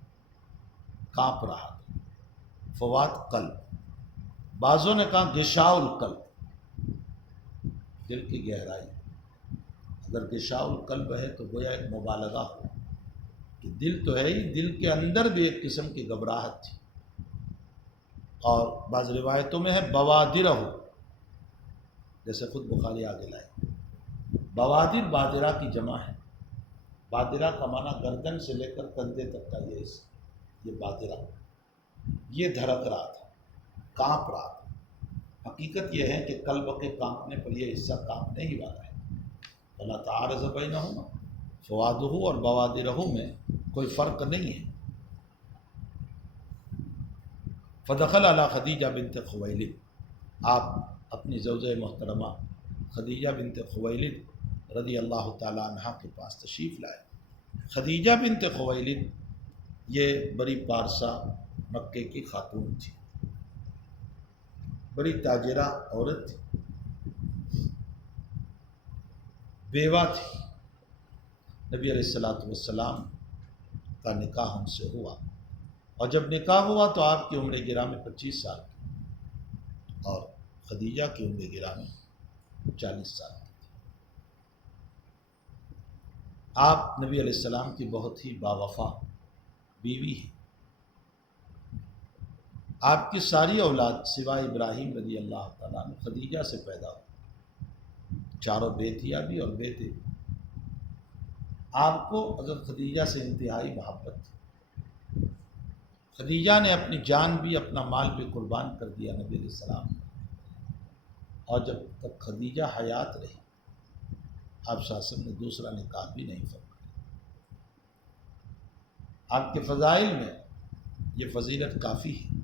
کانپ رہا تھا۔ فواد قلب، بعضوں نے کہا غشاء القلب، دل کی گہرائی۔ اگر غشاء القلب ہے تو گویا ایک مبالغہ ہو کہ دل تو ہے ہی، دل کے اندر بھی ایک قسم کی گھبراہٹ تھی، اور بعض روایتوں میں ہے بوادرہ، جیسے خود بخاری آگے لائے۔ بوادر بادرہ کی جمع ہے، بادرہ کا معنی گردن سے لے کر کندھے تک کا یہ بادرہ، یہ دھڑک رہا تھا، کانپ رہا تھا۔ حقیقت یہ ہے کہ قلب کے کانپنے پر یہ حصہ کانپنے ہی والا ہے۔ فلا تعارض بینہما، فؤادہ اور بوادرہ میں کوئی فرق نہیں ہے۔ فدخل علی خدیجہ بنت خویلد، آپ اپنی زوجہ محترمہ خدیجہ بنت خویلد رضی اللہ تعالیٰ عنہ کے پاس تشریف لائے۔ خدیجہ بنت خویلد یہ بڑی پارسا مکے کی خاتون تھی، بڑی تاجرہ عورت تھی، بیوہ تھی۔ نبی علیہ السلام کا نکاح ان سے ہوا، اور جب نکاح ہوا تو آپ کی عمر گرامی 25 سال کی اور خدیجہ کی عمر گرامی 40 سال کی تھی۔ آپ نبی علیہ السلام کی بہت ہی باوفا بیوی ہیں۔ آپ کی ساری اولاد سوائے ابراہیم رضی اللہ تعالیٰ عنہ خدیجہ سے پیدا ہوئی، چاروں بیٹیاں بھی اور بیٹے بھی۔ آپ کو حضرت خدیجہ سے انتہائی محبت تھی۔ خدیجہ نے اپنی جان بھی اپنا مال بھی قربان کر دیا نبی علیہ السلام نے، اور جب تک خدیجہ حیات رہی آپ صلی اللہ علیہ وسلم نے دوسرا نکاح بھی نہیں فرمایا۔ آپ کے فضائل میں یہ فضیلت کافی ہے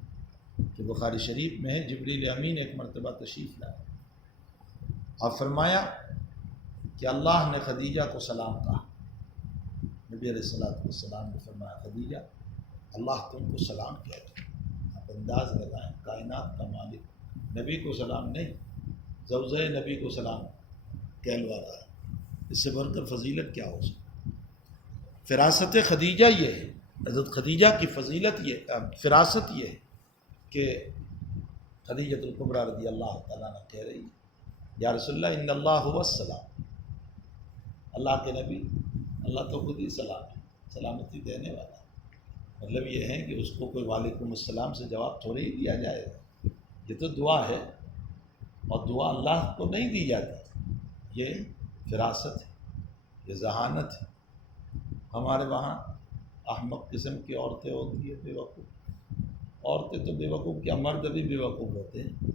کہ بخاری شریف میں ہے، جبریل امین ایک مرتبہ تشریف لائے اور فرمایا کہ اللہ نے خدیجہ کو سلام کہا۔ نبی علیہ السلام نے فرمایا خدیجہ اللہ تم کو سلام کہتے ہیں۔ آپ انداز لگائیں، کائنات کا مالک نبی کو سلام نہیں، زوجہ نبی کو سلام کہلوا رہا ہے، اس سے بڑھ کر فضیلت کیا ہو سکتی؟ فراست خدیجہ یہ ہے، حضرت خدیجہ کی فضیلت یہ فراست یہ ہے کہ خدیجۃ الکبریٰ رضی اللہ تعالیٰ عنہ کہہ رہی ہے یا رسول اللہ ان اللہ هو السلام، اللہ کے نبی اللہ تو خود ہی سلام ہے، سلامتی دینے والا ہے۔ مطلب یہ ہے کہ اس کو کوئی وعلیکم السلام سے جواب تھوڑے ہی دیا جائے گا، یہ تو دعا ہے اور دعا اللہ کو نہیں دی جاتی، یہ فراست ہے، یہ ذہانت ہے۔ ہمارے وہاں احمق قسم کی عورتیں ہوتی ہیں، بے وقوف عورتیں تو بے وقوف کیا، مرد بھی بے وقوف ہوتے ہیں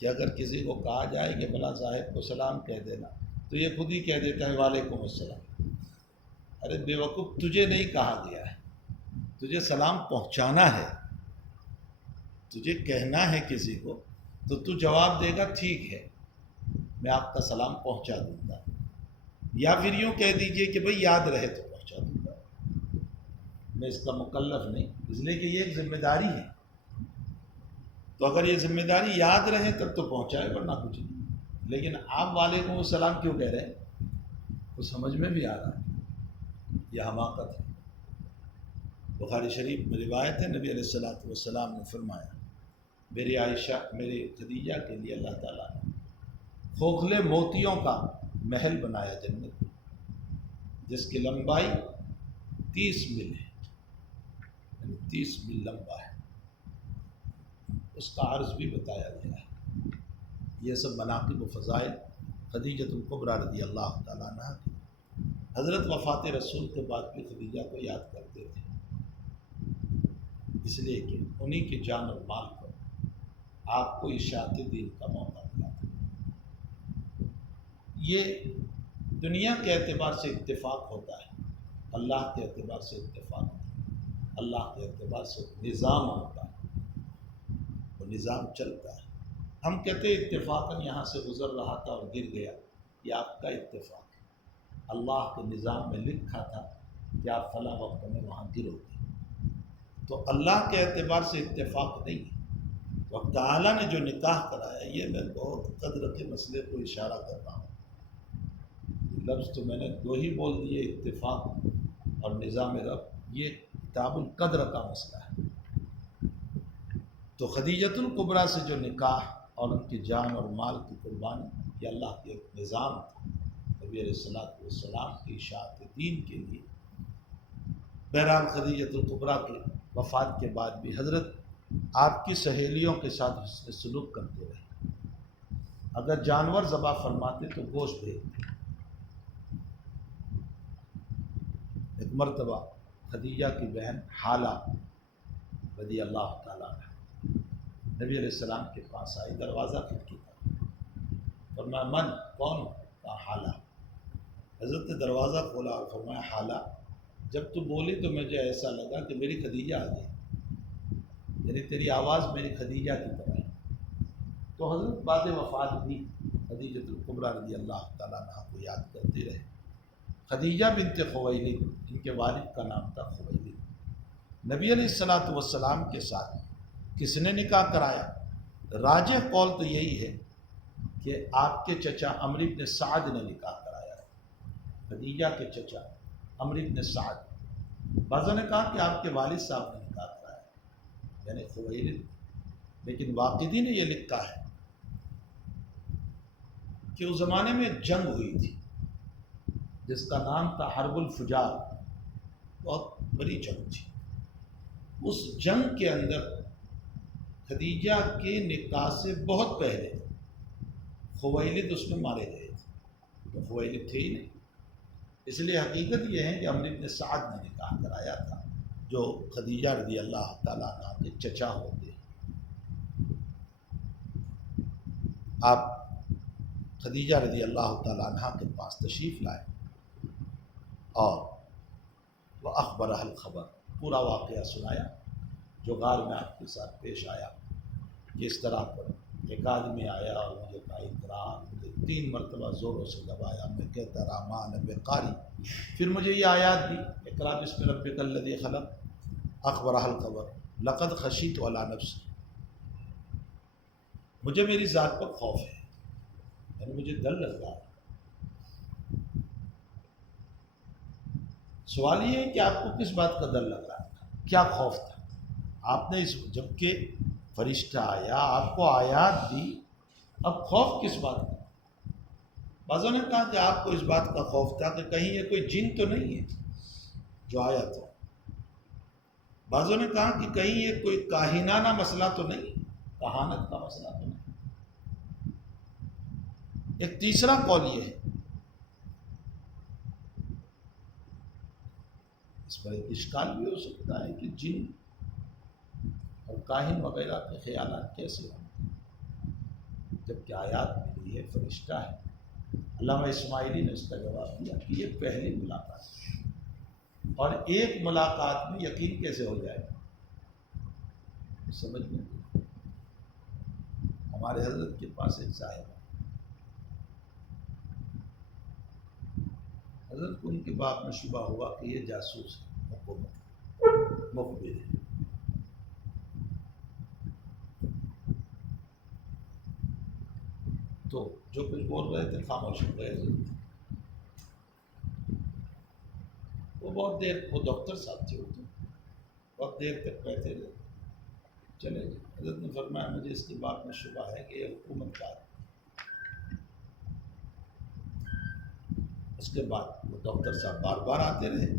کہ اگر کسی کو کہا جائے کہ فلاں صاحب کو سلام کہہ دینا تو یہ خود ہی کہہ دیتا ہے وعلیکم السلام۔ ارے بے وقوف تجھے نہیں کہا گیا ہے، تجھے سلام پہنچانا ہے، تجھے کہنا ہے کسی کو تو تو جواب دے گا ٹھیک ہے میں آپ کا سلام پہنچا دوں گا، یا پھر یوں کہہ دیجئے کہ بھئی یاد رہے تو پہنچا دوں گا، میں اس کا مکلف نہیں، اس لیے کہ یہ ایک ذمہ داری ہے۔ تو اگر یہ ذمہ داری یاد رہے تب تو پہنچائے، ورنہ کچھ نہیں۔ لیکن آپ وعلیکم السلام کیوں کہہ رہے ہیں؟ وہ سمجھ میں بھی آ رہا ہے یہ حماقت ہے۔ بخاری شریف میں روایت ہے نبی علیہ السلام نے فرمایا میری عائشہ میری خدیجہ کے لیے اللہ تعالیٰ نے کھوکھلے موتیوں کا محل بنایا جنت میں، جس کی لمبائی 30 میل ہے، یعنی 30 میل لمبا ہے، اس کا عرض بھی بتایا گیا ہے۔ یہ سب مناقب و فضائل خدیجۃ الکبریٰ رضی اللہ تعالیٰ عنہ کی۔ حضرت وفات رسول کے بعد بھی خدیجہ کو یاد کرتے تھے، اس لیے کہ انہی کی جان اور مال پر آپ کو اشاعت دین کا موقع ملا تھا۔ یہ دنیا کے اعتبار سے اتفاق ہوتا ہے، اللہ کے اعتبار سے اتفاق نہیں، اللہ کے اعتبار سے نظام ہوتا ہے، وہ نظام چلتا ہے۔ ہم کہتے ہیں اتفاقاً یہاں سے گزر رہا تھا اور گر گیا، یہ آپ کا اتفاق ہے، اللہ کے نظام میں لکھا تھا کہ آپ فلاں وقت میں وہاں گرو گے، تو اللہ کے اعتبار سے اتفاق نہیں ہے۔ تو تعالیٰ نے جو نکاح کرایا، یہ میں بہت قدر کے مسئلے کو اشارہ کر رہا ہوں، لفظ تو میں نے 2 ہی بول دیے، اتفاق اور نظام رب، یہ کتاب القدر کا مسئلہ ہے۔ تو خدیجۃ الکبریٰ سے جو نکاح اور ان کی جان اور مال کی قربانی، یہ اللہ کے ایک نظام تھا نبی علیہ السلام کی اشاعت دین کے لیے۔ بہرحال خدیجۃ الکبریٰ کی وفات کے بعد بھی حضرت آپ کی سہیلیوں کے ساتھ حسن سلوک کرتے رہے، اگر جانور ذبح فرماتے تو گوشت بھیجتے۔ ایک مرتبہ خدیجہ کی بہن حالہ رضی اللہ تعالیٰ عنہ نبی علیہ السلام کے پاس آئی، دروازہ کھٹکی تھا، فرمایا من کون؟ کہا حالہ۔ حضرت نے دروازہ کھولا اور فرمایا حالہ جب تو بولی تو مجھے ایسا لگا کہ میری خدیجہ آ گئی، یعنی تیری آواز میری خدیجہ کی طرح ہے۔ تو حضرت بعد وفات بھی خدیجۃ الکبریٰ رضی اللہ تعالیٰ عنہ کو یاد کرتے رہے۔ خدیجہ بنت خویلد، ان کے والد کا نام تھا خویلد، نبی علیہ الصلوۃ والسلام کے ساتھ کس نے نکاح کرایا؟ راجح قول تو یہی ہے کہ آپ کے چچا عمرو بن سعد نے نکاح کرایا ہے، خدیجہ کے چچا عمرو بن سعد۔ بعضوں نے کہا کہ آپ کے والد صاحب نے نکاح کرایا یعنی خویلد، لیکن واقدی نے یہ لکھا ہے کہ اس زمانے میں ایک جنگ ہوئی تھی جس کا نام تھا حرب الفجار، بہت بڑی جنگ تھی۔ اس جنگ کے اندر خدیجہ کے نکاح سے بہت پہلے خویلد اس میں مارے گئے تھے، تو خویلد تھے ہی نہیں، اس لیے حقیقت یہ ہے کہ عمرو بن سعد نے نکاح کرایا تھا جو خدیجہ رضی اللہ تعالیٰ عنہ کے چچا ہوتے ہیں۔ آپ خدیجہ رضی اللہ تعالیٰ عنہ کے پاس تشریف لائے اور وہ اخبرہ الخبر، پورا واقعہ سنایا جو غار میں آپ کے ساتھ پیش آیا کہ اس طرح پر ایک آدمی آیا اور مجھے کہا اقرا، مجھے 3 مرتبہ زوروں سے دبایا، میں کہتا رہا ماں نبی قاری، پھر مجھے یہ آیات دی اقرا بسم ربک الذی خلق، اخبرہ الخبر لقد خشیت علی نفسی، مجھے میری ذات پر خوف ہے، یعنی مجھے ڈر لگ رہا ہے۔ سوال یہ ہے کہ آپ کو کس بات کا ڈر لگ رہا تھا، کیا خوف تھا؟ آپ نے جبکہ فرشتہ آیا، آپ کو آیات دی، اب خوف کس بات کا؟ بعضوں نے کہا کہ آپ کو اس بات کا خوف تھا کہ کہیں یہ کوئی جن تو نہیں ہے جو آیا تھا، بعضوں نے کہا کہ کہیں یہ کوئی کاہنانہ مسئلہ تو نہیں، کہانت کا مسئلہ تو نہیں۔ ایک تیسرا قول یہ ہے، اس پر ایک اشکال بھی ہو سکتا ہے کہ جن اور کاہن وغیرہ کے خیالات کیسے ہوں، جبکہ آیات ملی ہے، فرشتہ ہے۔ علامہ اسماعیلی نے اس کا جواب دیا کہ یہ پہلی ملاقات ہے، اور ایک ملاقات میں یقین کیسے ہو جائے گا، سمجھ میں نہیں۔ ہمارے حضرت کے پاس ایک صاحب، حضرت کو ان کے باپ میں شبہ ہوا کہ یہ جاسوس ہے، حکومت مخبر ہے، تو جو کچھ بول رہے تھے خاموش ہو گئے حضرت۔ وہ بہت دیر، وہ ڈاکٹر صاحب تھے، وہ تو بہت دیر تک بیٹھے رہے، چلے گئے۔ حضرت نے فرمایا مجھے اس کے باپ میں شبہ ہے کہ یہ حکومت کار ہے۔ اس کے بعد وہ ڈاکٹر صاحب بار بار آتے رہے،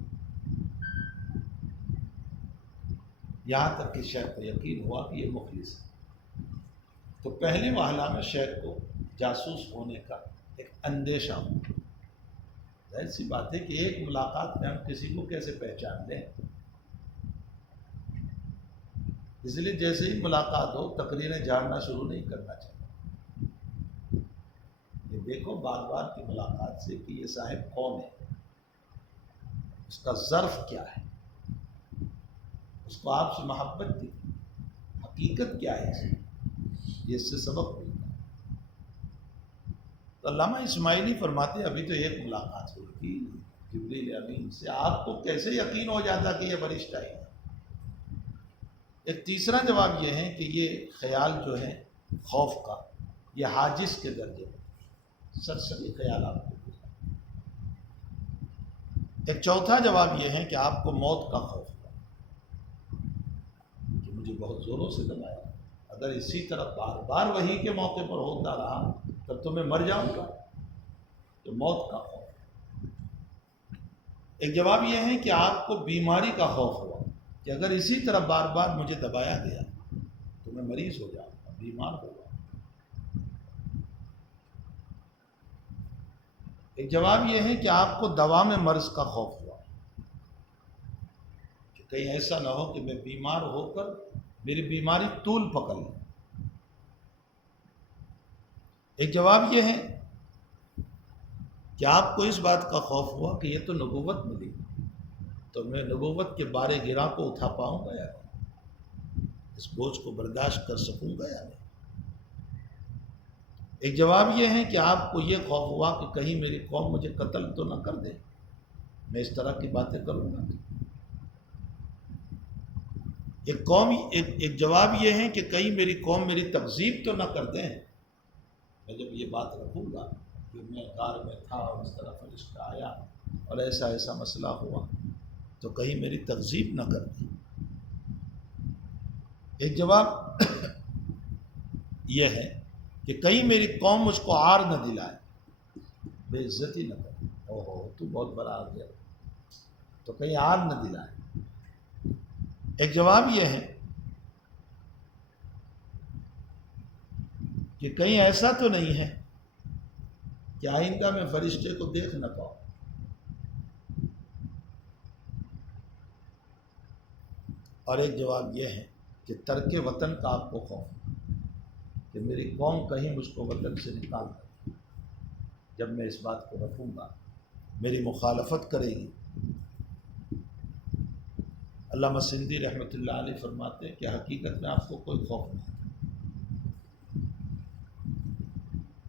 یہاں تک کہ شیخ کو یقین ہوا کہ یہ مخلص ہے۔ تو پہلے مرحلہ میں شیخ کو جاسوس ہونے کا ایک اندیشہ ہوا۔ ظاہر سی بات ہے کہ ایک ملاقات میں ہم کسی کو کیسے پہچان لیں، اس لیے جیسے ہی ملاقات ہو تقریریں جاننا شروع نہیں کرنا چاہیے۔ یہ دیکھو بار بار کی ملاقات سے کہ یہ صاحب کون ہے، اس کا ظرف کیا ہے، اس کو آپ سے محبت تھی، حقیقت کیا ہے، یہ اس سے سبق ملتا ہے۔ تو علامہ اسماعیلی فرماتے ابھی تو ایک ملاقات ہوئی تھی جبریل امین سے، آپ کو کیسے یقین ہو جاتا کہ یہ فرشتہ ہے؟ ایک تیسرا جواب یہ ہے کہ یہ خیال جو ہے خوف کا، یہ حاجز کے درجے میں سرسری خیال آپ کو گزرا۔ ایک چوتھا جواب یہ ہے کہ آپ کو موت کا خوف ہوا کہ مجھے بہت زوروں سے دبایا، اگر اسی طرح بار بار وہی کے موقع پر ہوتا رہا تب تو میں مر جاؤں گا، تو موت کا خوف۔ ایک جواب یہ ہے کہ آپ کو بیماری کا خوف ہوا کہ اگر اسی طرح بار بار مجھے دبایا گیا تو میں مریض ہو جاؤں گا، بیمار ہو جاؤں گا۔ ایک جواب یہ ہے کہ آپ کو دوام مرض کا خوف ہوا کہ کہیں ایسا نہ ہو کہ میں بیمار ہو کر میری بیماری طول پکڑ لے۔ ایک جواب یہ ہے کہ آپ کو اس بات کا خوف ہوا کہ یہ تو نبوت ملی، تو میں نبوت کے بارے گراں کو اٹھا پاؤں گا یا نہیں، اس بوجھ کو برداشت کر سکوں گا یا نہیں۔ ایک جواب یہ ہے کہ آپ کو یہ خوف ہوا کہ کہیں میری قوم مجھے قتل تو نہ کر دے، میں اس طرح کی باتیں کروں گا۔ ایک جواب یہ ہے کہ کہیں میری قوم میری تکذیب تو نہ کر دیں، میں جب یہ بات رکھوں گا کہ میں غار میں تھا اور اس طرح فرشتہ آیا اور ایسا ایسا مسئلہ ہوا، تو کہیں میری تکذیب نہ کر دیں۔ ایک جواب یہ ہے کہ کہیں میری قوم مجھ کو عار نہ دلائے، بے عزتی نہ کرے، تو بہت بڑا آ گیا، تو کہیں عار نہ دلائے۔ ایک جواب یہ ہے کہ کہیں ایسا تو نہیں ہے کہ آئندہ میں فرشتے کو دیکھ نہ پاؤں۔ اور ایک جواب یہ ہے کہ ترک وطن کا آپ کو خوف، کہ میری قوم کہیں مجھ کو وطن سے نکال دے، جب میں اس بات کو رکھوں گا میری مخالفت کرے گی۔ علامہ سندھی رحمۃ اللہ علیہ فرماتے ہیں کہ حقیقت میں آپ کو کوئی خوف نہیں،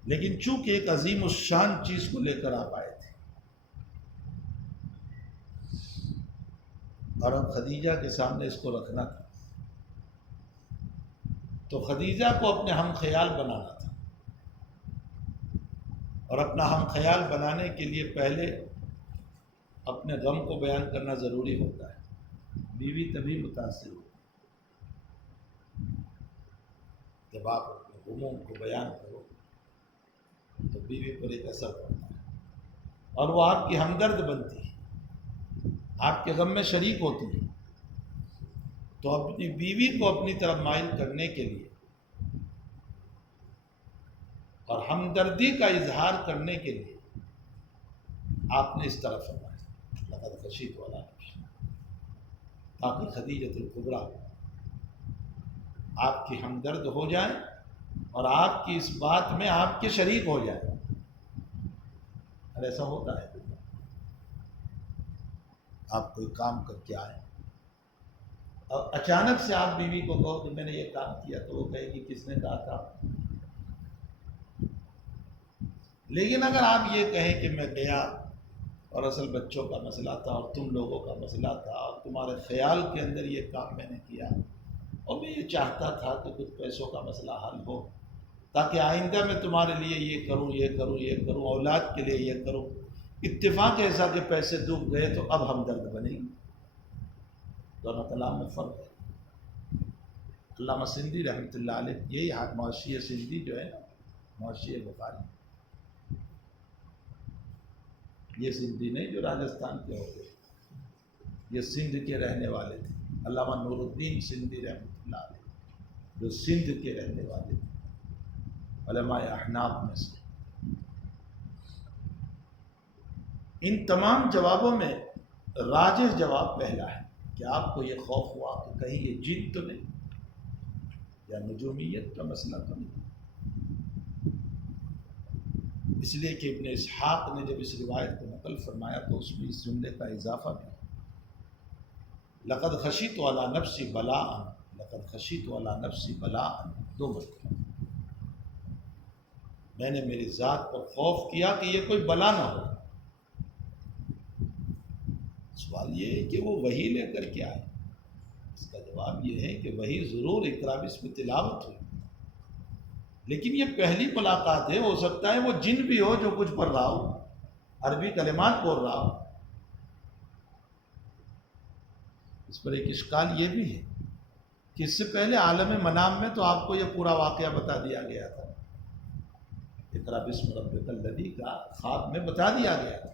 لیکن چونکہ ایک عظیم الشان چیز کو لے کر آپ آئے تھے، اور ہم خدیجہ کے سامنے اس کو رکھنا تھا، تو خدیجہ کو اپنے ہم خیال بنانا تھا، اور اپنا ہم خیال بنانے کے لیے پہلے اپنے غم کو بیان کرنا ضروری ہوتا ہے۔ بیوی تبھی متاثر ہو جب آپ اپنے غموں کو بیان کرو، تو بیوی پر ایک اثر پڑتا ہے، اور وہ آپ کی ہمدرد بنتی ہے، آپ کے غم میں شریک ہوتی ہے۔ تو اپنی بیوی کو اپنی طرف مائل کرنے کے لیے اور ہمدردی کا اظہار کرنے کے لیے آپ نے اس طرح فرمایا لقد خشیت علی نفسی، تاکہ خدیجۃ الکبریٰ آپ کی ہمدرد ہو جائیں اور آپ کی اس بات میں آپ کے شریک ہو جائیں۔ اور ایسا ہوتا ہے، آپ کوئی کام کر کے آئیں اور اچانک سے آپ بیوی کو کہو کہ میں نے یہ کام کیا، تو وہ کہے گی کس نے کہا تھا؟ لیکن اگر آپ یہ کہیں کہ میں گیا اور اصل بچوں کا مسئلہ تھا اور تم لوگوں کا مسئلہ تھا اور تمہارے خیال کے اندر یہ کام میں نے کیا، اور میں یہ چاہتا تھا کہ کچھ پیسوں کا مسئلہ حل ہو، تاکہ آئندہ میں تمہارے لیے یہ کروں یہ کروں یہ کروں، اولاد کے لیے یہ کروں، اتفاق ایسا کہ پیسے ڈوب گئے تو اب ہمدرد بنے گی۔ دونوں کلام میں فرق ہے۔ علامہ سندھی رحمۃ اللہ علیہ، یہی معاشی سندھی جو ہے نا، معاشی بخاری، یہ سندھی نہیں جو راجستھان کے ہوتے، یہ سندھ کے رہنے والے تھے۔ علامہ نور الدین سندھی رحمۃ اللہ علیہ جو سندھ کے رہنے والے تھے، علماء احناف میں سے۔ ان تمام جوابوں میں راجح جواب پہلا ہے کہ آپ کو یہ خوف ہوا کہ کہیں یہ جن تو نہیں یا نجومیت کا مسئلہ تو نہیں، اس لیے کہ ابن اسحاق نے جب اس روایت کو نقل فرمایا تو اس میں اس جملے کا اضافہ بھی ہے، لقد خشیت علی نفسی بلاء، لقد خشیت علی نفسی بلاء، دو مرتبہ میں نے میری ذات پر خوف کیا کہ یہ کوئی بلا نہ ہو۔ سوال یہ ہے کہ وہ وحی لے کر کے آئے، اس کا جواب یہ ہے کہ وحی ضرور اقرا بسم تلاوت ہوئی، لیکن یہ پہلی ملاقات ہے، ہو سکتا ہے وہ جن بھی ہو جو کچھ پڑھ رہا ہو، عربی کلمات بول رہا ہو۔ اس پر ایک اشکال یہ بھی ہے کہ اس سے پہلے عالم منام میں تو آپ کو یہ پورا واقعہ بتا دیا گیا تھا، اقرا بسم ربک الذی کا خواب میں بتا دیا گیا تھا۔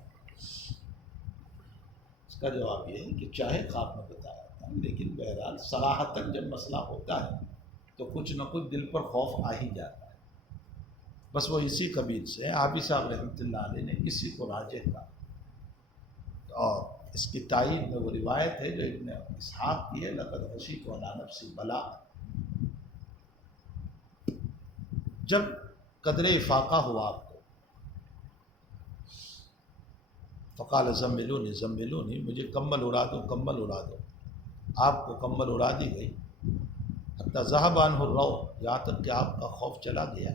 اس کا جواب یہ ہے کہ چاہے خواب میں بتایا تھا، لیکن بہرحال صراحتاً جب مسئلہ ہوتا ہے تو کچھ نہ کچھ دل پر خوف آ ہی جاتا ہے۔ بس وہ اسی قبیل سے حافظ صاحب رحمۃ اللہ علیہ نے اسی کو راجح کہا، اور اس کی تائید میں وہ روایت ہے جو ابن اسحاق کی ہے، لقد خشیت علی نفسی بلاء۔ جب قدر افاقہ ہوا آپ کو، فقال زملونی زملونی، مجھے کمبل اڑا دو کمبل اڑا دو، آپ کو کمبل اڑا دی گئی، حتی ذہب عنہ الروع، یہاں تک کہ آپ کا خوف چلا گیا۔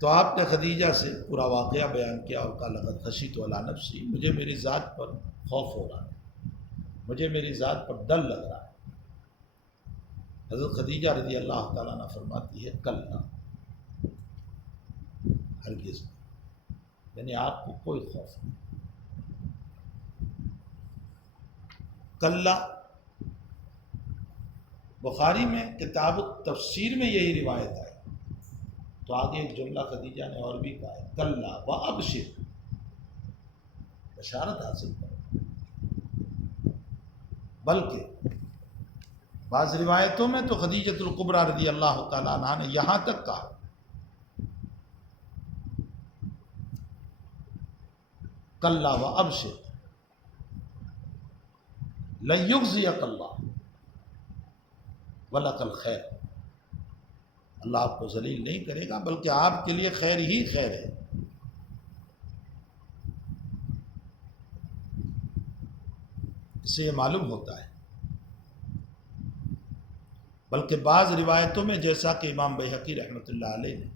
تو آپ نے خدیجہ سے پورا واقعہ بیان کیا اور کہا لقد خشیت علی نفسی، مجھے میری ذات پر خوف ہو رہا ہے، مجھے میری ذات پر ڈر لگ رہا ہے۔ حضرت خدیجہ رضی اللہ تعالیٰ عنہ فرماتی ہے کلا، ہرگز نہیں، یعنی آپ کو کوئی خوف نہیں۔ کلا بخاری میں کتاب التفسیر میں یہی روایت ہے، تو آگے ایک جملہ خدیجہ نے اور بھی کہا ہے کلا وابشر، بشارت حاصل کرو۔ بلکہ بعض روایتوں میں تو خدیجۃ الکبریٰ رضی اللہ تعالیٰ عنہ نے یہاں تک کہا کلا وابشر لن یخزیک اللہ ولک الخیر، اللہ آپ کو ذلیل نہیں کرے گا بلکہ آپ کے لیے خیر ہی خیر ہے۔ اس سے یہ معلوم ہوتا ہے، بلکہ بعض روایتوں میں جیسا کہ امام بیہقی رحمۃ اللہ علیہ نے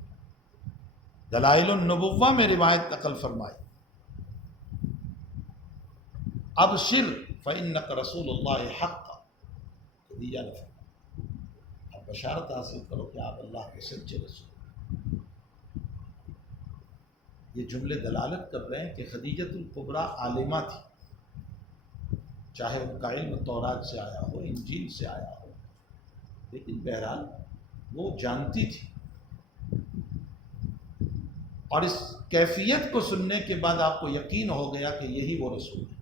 دلائل النبوہ میں روایت نقل فرمائی، ابشر فإنک رسول اللہ حقا، خدیجہ نے فرمایا آپ بشارت حاصل کرو کہ آپ اللہ کے سچے رسول۔ یہ جملے دلالت کر رہے ہیں کہ خدیجۃ الکبریٰ عالمہ تھی، چاہے ان کا علم تورات سے آیا ہو، انجیل سے آیا ہو، لیکن بہرحال وہ جانتی تھی، اور اس کیفیت کو سننے کے بعد آپ کو یقین ہو گیا کہ یہی وہ رسول ہے،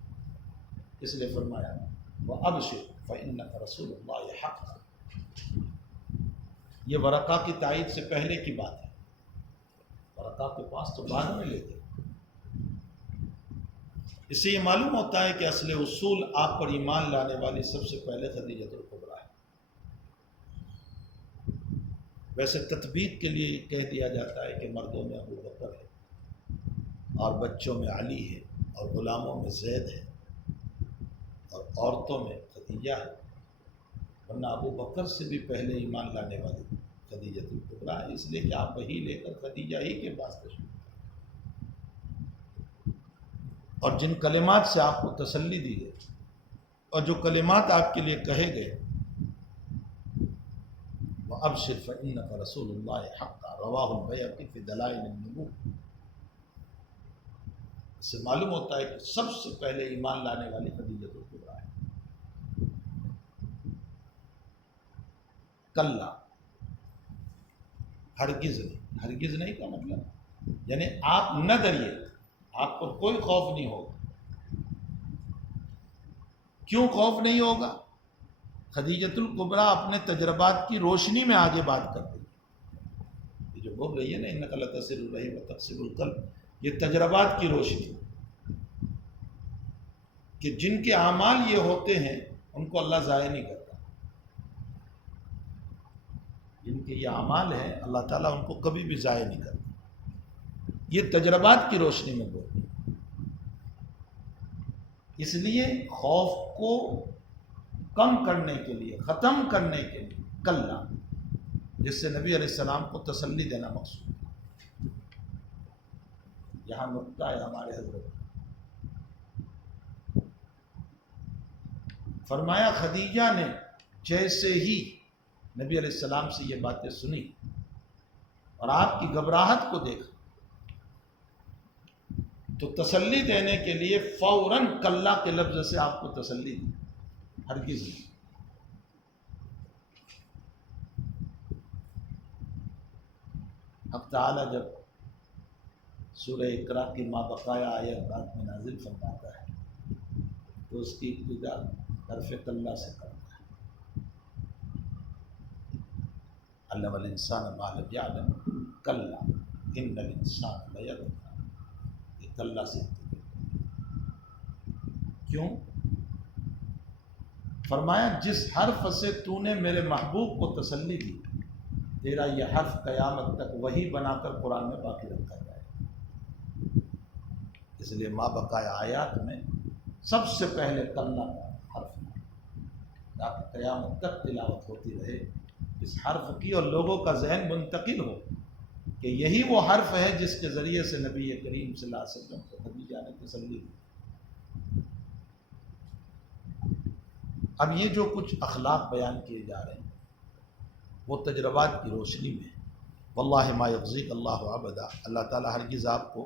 اس لیے فرمایا وَأَبْشِرْ فَإِنَّكَ رَسُولُ اللَّهِ حَقًّا۔ یہ ورقہ کی تائید سے پہلے کی بات ہے، ورقہ کے پاس تو بعد میں لے گئے۔ اس سے یہ معلوم ہوتا ہے کہ اصل اصول آپ پر ایمان لانے والی سب سے پہلے خدیجۃ الکبریٰ ہے۔ ویسے تطبیق کے لیے کہہ دیا جاتا ہے کہ مردوں میں ابو بکر ہے، اور بچوں میں علی ہے، اور غلاموں میں زید ہے، اور عورتوں میں خدیجہ ہے، ورنہ ابو بکر سے بھی پہلے ایمان لانے والی خدیجۃ الکبریٰ ہے، اس لیے کہ آپ وہی لے کر خدیجہ ہی کے پاس تشریف، اور جن کلمات سے آپ کو تسلی دی گئی اور جو کلمات آپ کے لیے کہے گئے، وَأَبْشِرْ فَإِنَّكَ رَسُولُ اللَّهِ حَقًّا، رواہ البیہقی فی دلائل النبوہ۔ اس سے معلوم ہوتا ہے کہ سب سے پہلے ایمان لانے والی خدیجۃ الکبریٰ ہے۔ کلا، ہرگز نہیں، ہرگز نہیں کا مطلب یعنی آپ نہ ڈریے، آپ کو کوئی خوف نہیں ہوگا۔ کیوں خوف نہیں ہوگا؟ خدیجۃ الکبریٰ اپنے تجربات کی روشنی میں آگے بات کر رہی ہے، یہ جو بول رہی ہے نا انک لتصل الرحم وتقصر القلب، یہ تجربات کی روشنی، کہ جن کے اعمال یہ ہوتے ہیں ان کو اللہ ضائع نہیں کرتا، جن کے یہ اعمال ہیں اللہ تعالیٰ ان کو کبھی بھی ضائع نہیں کرتا، یہ تجربات کی روشنی میں بول رہی ہے۔ اس لیے خوف کو کم کرنے کے لیے، ختم کرنے کے لیے کلا، جس سے نبی علیہ السلام کو تسلی دینا مقصود ہے۔ یہاں نقطہ ہے ہمارے حضرت، فرمایا خدیجہ نے جیسے ہی نبی علیہ السلام سے یہ باتیں سنی اور آپ کی گھبراہٹ کو دیکھا تو تسلی دینے کے لیے فوراً کلا کے لفظ سے آپ کو تسلی دی، ہرگز نہیں۔ حق تعالیٰ جب سورہ اقرا کی ما بقایا آیت بعد میں نازل فرماتا ہے تو اس کی ابتدا حرف کلا سے کرتا ہے، علم الانسان ما لم یعلم کلا ان الانسان لیظلم، یہ کلا سے کیوں؟ فرمایا جس حرف سے تو نے میرے محبوب کو تسلی دی، تیرا یہ حرف قیامت تک وہی بنا کر قرآن میں باقی رکھا جائے، اس لیے ما بقایا آیات میں سب سے پہلے کلا کا حرف ہے، تاکہ قیامت تک تلاوت ہوتی رہے اس حرف کی، اور لوگوں کا ذہن منتقل ہو کہ یہی وہ حرف ہے جس کے ذریعے سے نبی کریم صلی اللہ علیہ وسلم کو خدیجہ نے تسلی دی۔ اب یہ جو کچھ اخلاق بیان کیے جا رہے ہیں وہ تجربات کی روشنی میں واللہ ما یخزیک اللہ ابدا، اللہ تعالیٰ ہرگز آپ کو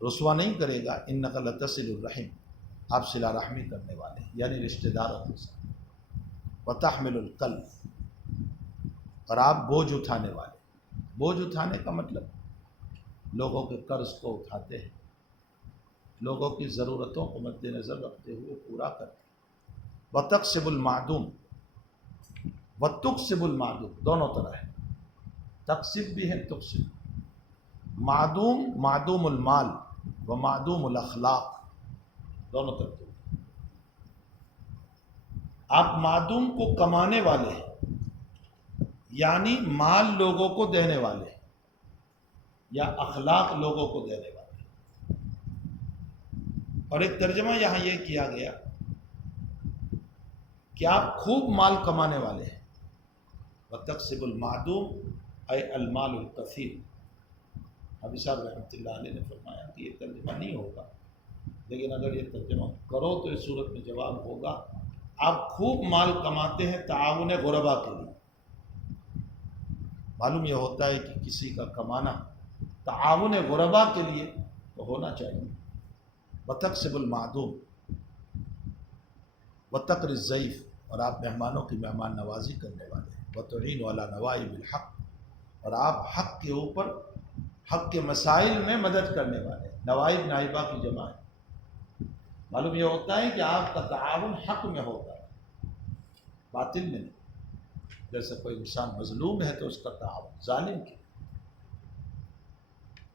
رسوا نہیں کرے گا۔ انک لتصل الرحم، آپ صلہ رحمی کرنے والے ہیں، یعنی رشتہ داروں کے ساتھ۔ وتحمل الکلب، اور آپ بوجھ اٹھانے والے۔ بوجھ اٹھانے کا مطلب لوگوں کے قرض کو اٹھاتے ہیں، لوگوں کی ضرورتوں کو مد نظر رکھتے ہوئے پورا کرتے ہیں۔ وتکسب المعدوم، وتکسب المعدوم، دونوں طرح ہے، تکسب بھی ہے تکسب۔ معدوم، معدوم المال و معدوم الاخلاق، دونوں طرح۔ آپ معدوم کو کمانے والے ہیں، یعنی مال لوگوں کو دینے والے، یا اخلاق لوگوں کو دینے والے۔ اور ایک ترجمہ یہاں یہ کیا گیا کہ آپ خوب مال کمانے والے ہیں۔ وتکسب المعدوم اے المال الکثیر۔ حافظ صاحب رحمۃ اللہ علیہ نے فرمایا کہ یہ ترجمہ نہیں ہوگا، لیکن اگر یہ ترجمہ کرو تو اس صورت میں جواب ہوگا آپ خوب مال کماتے ہیں تعاون غربا کے لیے۔ معلوم یہ ہوتا ہے کہ کسی کا کمانا تعاون غربا کے لیے تو ہونا چاہیے۔ وتکسب المعدوم وتقر الضیف، اور آپ مہمانوں کی مہمان نوازی کرنے والے ہیں۔ وتعین علی نوائب الحق، اور آپ حق کے اوپر، حق کے مسائل میں مدد کرنے والے ہیں۔ نوائب نائبہ کی جمع ہے۔ معلوم یہ ہوتا ہے کہ آپ کا تعاون حق میں ہوگا، باطل میں نہیں۔ جیسے کوئی انسان مظلوم ہے تو اس کا تعاون ظالم کی،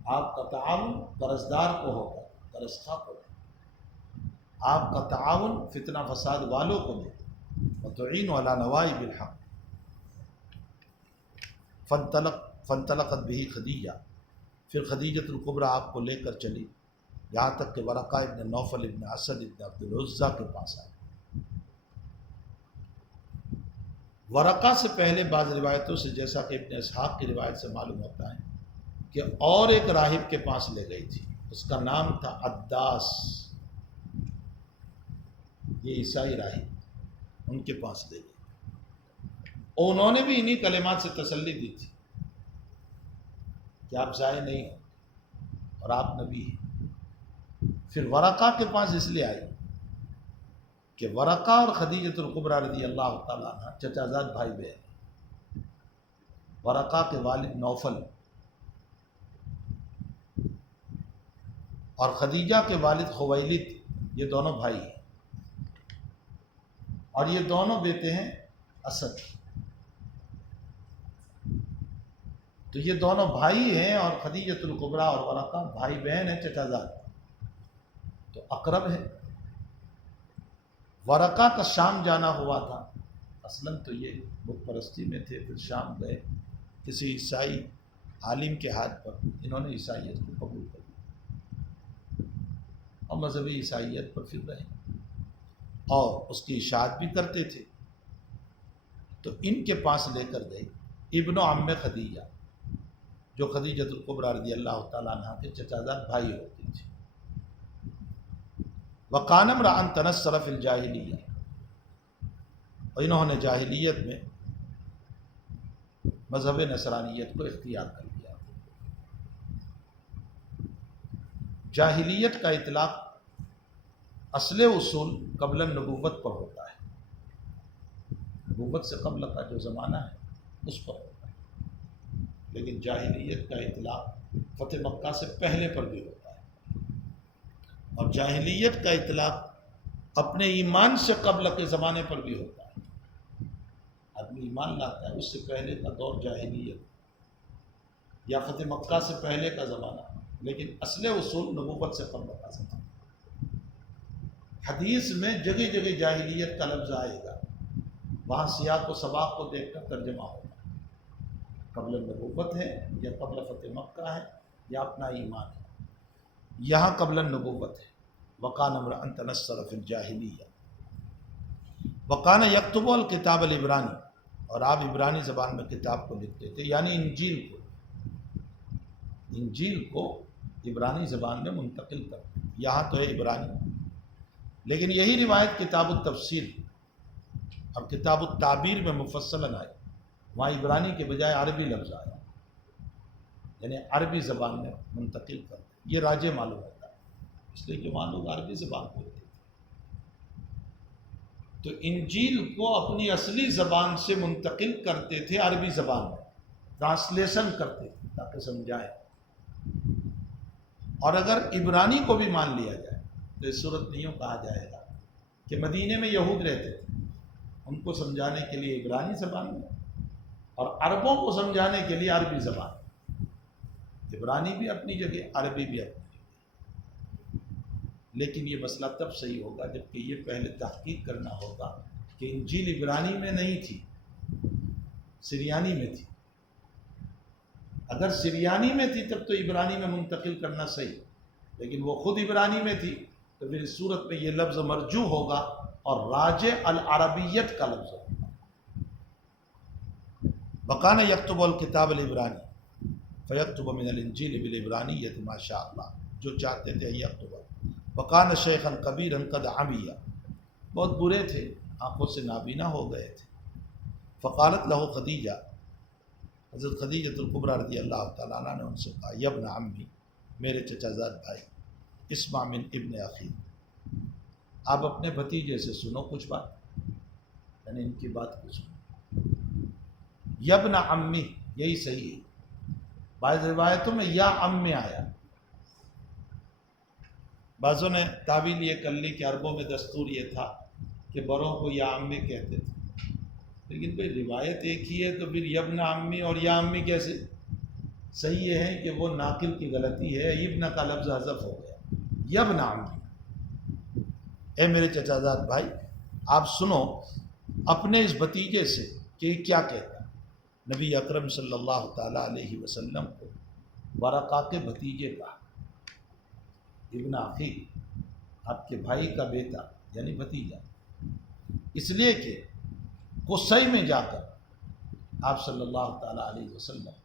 آپ کا تعاون قرضدار کو ہوگا، قرض خواہ کو دے، آپ کا تعاون فتنہ فساد والوں کو دے۔ وتعین علی نوائب الحق۔ فانطلقت به خدیجہ، پھر خدیجۃ الکبریٰ آپ کو لے کر چلی، یہاں تک کہ ورقہ ابن نوفل ابن اسد ابن عبد العزیٰ کے پاس آئے۔ ورقہ سے پہلے بعض روایتوں سے، جیسا کہ ابن اسحاق کی روایت سے معلوم ہوتا ہے کہ اور ایک راہب کے پاس لے گئی تھی، اس کا نام تھا عداس، یہ عیسائی راہب، ان کے پاس لے گئی، اور انہوں نے بھی انہی کلمات سے تسلی دی تھی کہ آپ ضائع نہیں ہیں اور آپ نبی ہیں۔ پھر ورقہ کے پاس اس لیے آئی کہ ورقہ اور خدیجۃ الکبریٰ رضی اللہ تعالیٰ عنہ چچا زاد بھائی بہن۔ ورقہ کے والد نوفل اور خدیجہ کے والد خویلد، یہ دونوں بھائی ہیں، اور یہ دونوں بیٹے ہیں اسد۔ تو یہ دونوں بھائی ہیں، اور خدیجۃ الکبریٰ اور ورقہ بھائی بہن ہیں، چچا زاد، تو اقرب ہے۔ ورقہ کا شام جانا ہوا تھا، اصلاً تو یہ بت پرستی میں تھے، پھر شام گئے کسی عیسائی عالم کے ہاتھ پر، انہوں نے عیسائیت کو قبول کر لیا اور مذہبی عیسائیت پر پھر رہے اور اس کی اشاعت بھی کرتے تھے۔ تو ان کے پاس لے کر گئے ابن عم خدیجہ، جو خدیجۃ الکبریٰ رضی اللہ تعالیٰ عنہ کے چچا زاد بھائی ہوتی تھی۔ وَقَانَ امْرَأً تَنَصَّرَ فِي الْجَاهِلِيَّةِ، اور انہوں نے جاہلیت میں مذہب نصرانیت کو اختیار کر لیا۔ جاہلیت کا اطلاق اصل اصول قبل النبوت پر ہوتا ہے، نبوت سے قبل کا جو زمانہ ہے اس پر ہوتا ہے، لیکن جاہلیت کا اطلاق فتح مکہ سے پہلے پر بھی ہوتا ہے، اور جاہلیت کا اطلاق اپنے ایمان سے قبل کے زمانے پر بھی ہوتا ہے۔ آدمی ایمان لاتا ہے، اس سے پہلے کا دور جاہلیت یا فتح مکہ سے پہلے کا زمانہ، لیکن اصل اصول نبوت سے قبل کا زمانہ۔ حدیث میں جگہ جگہ جاہلیت کا لفظ آئے گا، وہاں سیاق و سباق کو دیکھ کر ترجمہ ہوگا، قبل النبوت ہے یا قبل فتح مکہ ہے یا اپنا ایمان ہے۔ یہاں قبل النبوت ہے۔ وَقَانَ امْرَأً تَنَصَّرَ فِي الْجَاهِلِيَّةِ وَقَانَ يَكْتُبُ الْكِتَابَ الْعِبْرَانِيَّ، اور آپ عبرانی زبان میں کتاب کو لکھتے تھے، یعنی انجیل کو عبرانی زبان میں منتقل کرتے۔ یہاں تو ہے عبرانی، لیکن یہی روایت کتاب التفسیر اور کتاب التعبیر میں مفصلاً آئی وہاں عبرانی کے بجائے عربی لفظ آیا، یعنی عربی زبان میں منتقل کر دیں۔ یہ راجع معلوم ہوتا ہے، اس لیے کہ وہاں لوگ عربی زبان بولتے تھے۔ تو انجیل کو اپنی اصلی زبان سے منتقل کرتے تھے عربی زبان میں، ٹرانسلیشن کرتے تھے تاکہ سمجھائیں۔ اور اگر عبرانی کو بھی مان لیا جائے تو اس صورت میں یوں کہا جائے گا کہ مدینے میں یہود رہتے تھے، ان کو سمجھانے کے لیے عبرانی زبان میں، اور عربوں کو سمجھانے کے لیے عربی زبان۔ عبرانی بھی اپنی جگہ، عربی بھی اپنی جگہ، لیکن یہ مسئلہ تب صحیح ہوگا جب کہ یہ پہلے تحقیق کرنا ہوگا کہ انجیل عبرانی میں نہیں تھی، سریانی میں تھی۔ اگر سریانی میں تھی تب تو عبرانی میں منتقل کرنا صحیح، لیکن وہ خود عبرانی میں تھی تو پھر اس صورت میں یہ لفظ مرجوح ہوگا اور راجع العربیت کا لفظ ہوگا۔ وکان یکتب الکتاب العبرانی فیکتب من الانجیل بالعبرانیۃ ما شاء اللہ، جو چاہتے تھے یکتب۔ وکان شیخا کبیرا قد عمی، بہت برے تھے، آنکھوں سے نابینا ہو گئے تھے۔ فقالت لہ خدیجہ، حضرت خدیجۃ الکبریٰ رضی اللہ تعالیٰ عنہ نے ان سے کہا، یا ابن عمی، میرے چچا زاد بھائی، اسمع من ابن اخی، آپ اپنے بھتیجے سے سنو کچھ بات، یعنی ان کی بات کو سنو۔ یا ابن عمی، یہی صحیح ہے، بعض روایتوں میں یا ام میں آیا، بعضوں نے تعویل یہ کر لی کہ عربوں میں دستور یہ تھا کہ بڑوں کو یا امی کہتے تھے، لیکن بھئی روایت ایک ہی ہے تو پھر یبن عمی اور یا امی کیسے؟ صحیح یہ ہے کہ وہ ناقل کی غلطی ہے، ابن کا لفظ حذف ہو گیا، یبن عمی، اے میرے چچا زاد بھائی آپ سنو اپنے اس بھتیجے سے کہ یہ کیا کہتا ہے۔ نبی اکرم صلی اللہ تعالیٰ علیہ وسلم کو ورقہ کے بھتیجے کہا، ابن اخی، آپ کے بھائی کا بیٹا یعنی بھتیجا، اس لیے کہ قصی میں جا کر آپ صلی اللہ تعالیٰ علیہ وسلم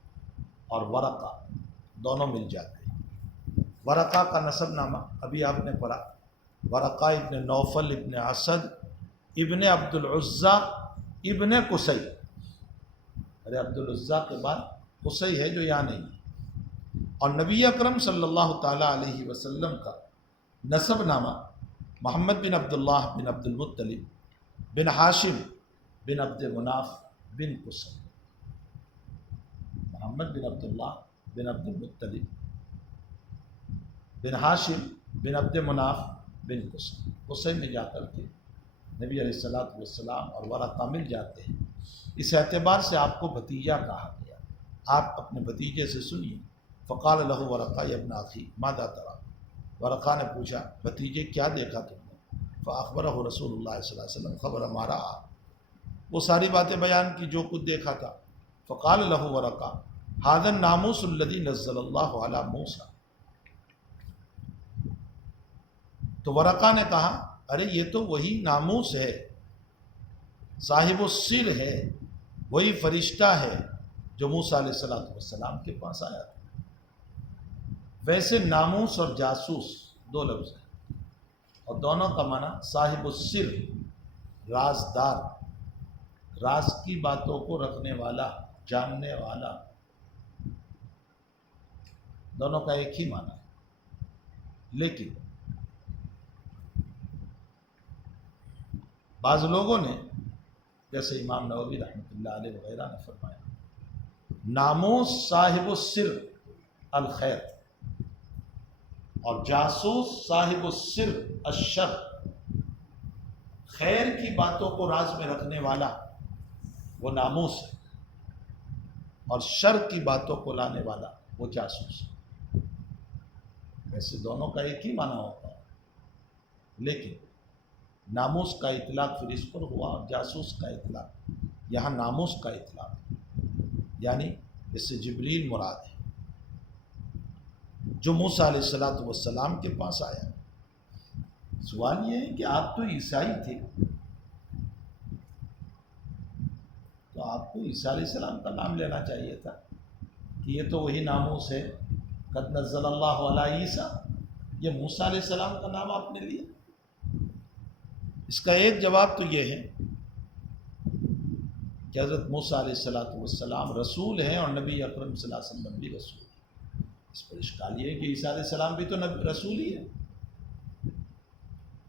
اور ورقہ دونوں مل جاتے ہیں۔ ورقہ کا نسب نامہ ابھی آپ نے پڑھا، ورقہ ابن نوفل ابن اسد ابن عبد العزیٰ ابن قصی، ارے عبد العزیٰ کے بعد قصی ہے جو یہاں نہیں ہے۔ اور نبی اکرم صلی اللہ تعالیٰ علیہ وسلم کا نسب نامہ محمد بن عبداللہ بن عبد المطلب بن ہاشم بن عبد مناف بن قصی، محمد بن عبداللہ بن عبد المطلب بن ہاشم بن عبد مناف بن قصی، قصی میں جا کر کے نبی علیہ الصلوۃ والسلام اور ورقہ مل جاتے ہیں، اس اعتبار سے آپ کو بھتیجا کہا گیا۔ آپ اپنے بھتیجے سے سنیے۔ فقال لہ ورقہ یا ابن اخی ماذا ترى، ورقہ نے پوچھا بھتیجے کیا دیکھا تم نے؟ فاخبرہ رسول اللہ صلی اللہ علیہ وسلم خبر ما رأى، وہ ساری باتیں بیان کی جو کچھ دیکھا تھا۔ فقال لہ ورقہ ھذا الناموس الذی نزل اللہ علی موسیٰ، تو ورقہ نے کہا ارے یہ تو وہی ناموس ہے، صاحب السر ہے، وہی فرشتہ ہے جو موسیٰ علیہ السلام کے پاس آیا تھا۔ ویسے ناموس اور جاسوس دو لفظ ہیں، اور دونوں کا معنی صاحب السر، رازدار، راز کی باتوں کو رکھنے والا، جاننے والا، دونوں کا ایک ہی معنی ہے۔ لیکن بعض لوگوں نے جیسے امام نووی رحمۃ اللہ علیہ وغیرہ نے فرمایا ناموس صاحب السر الخیر اور جاسوس صاحب السر الشر، خیر کی باتوں کو راز میں رکھنے والا وہ ناموس ہے، اور شر کی باتوں کو لانے والا وہ جاسوس ہے۔ ویسے دونوں کا ایک ہی معنی ہوتا ہے، لیکن ناموس کا اطلاق پھر اس پر ہوا اور جاسوس کا اطلاق، یہاں ناموس کا اطلاق، یعنی اس سے جبریل مراد ہے جو موسیٰ علیہ السلام کے پاس آیا۔ سوال یہ ہے کہ آپ تو عیسائی تھے، تو آپ کو عیسیٰ علیہ السلام کا نام لینا چاہیے تھا کہ یہ تو وہی ناموس ہے، قد نزل اللہ علی عیسیٰ، یہ موسیٰ علیہ السلام کا نام آپ نے لیا۔ اس کا ایک جواب تو یہ ہے کہ حضرت موسیٰ علیہ السلام رسول ہیں اور نبی اکرم صلی اللہ علیہ وسلم بھی رسول ہیں۔ اس پر اشکال یہ ہے کہ عیسیٰ علیہ السلام بھی تو رسول ہی ہے۔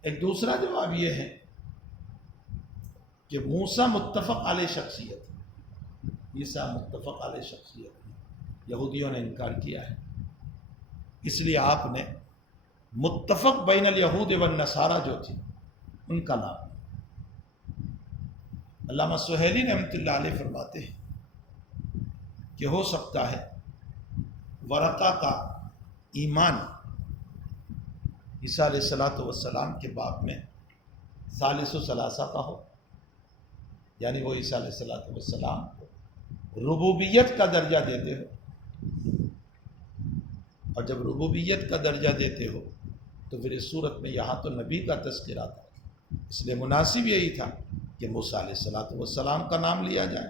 ایک دوسرا جواب یہ ہے کہ موسیٰ متفق علیہ شخصیت ہے، عیسیٰ متفق علیہ شخصیت ہے، یہودیوں نے انکار کیا ہے، اس لیے آپ نے متفق بین الیہود والنصارہ جو تھی ان کا نام۔ علامہ سہیلی رحمۃ اللہ علیہ فرماتے ہیں کہ ہو سکتا ہے ورقہ کا ایمان عیسیٰ علیہ السلام کے باب میں ثالث و ثلاثہ کا ہو، یعنی وہ عیسیٰ علیہ السلام کو ربوبیت کا درجہ دیتے ہو، اور جب ربوبیت کا درجہ دیتے ہو تو پھر اس صورت میں یہاں تو نبی کا تذکرہ تھا، اس لیے مناسب یہی تھا کہ موسیٰ علیہ السلام کا نام لیا جائے۔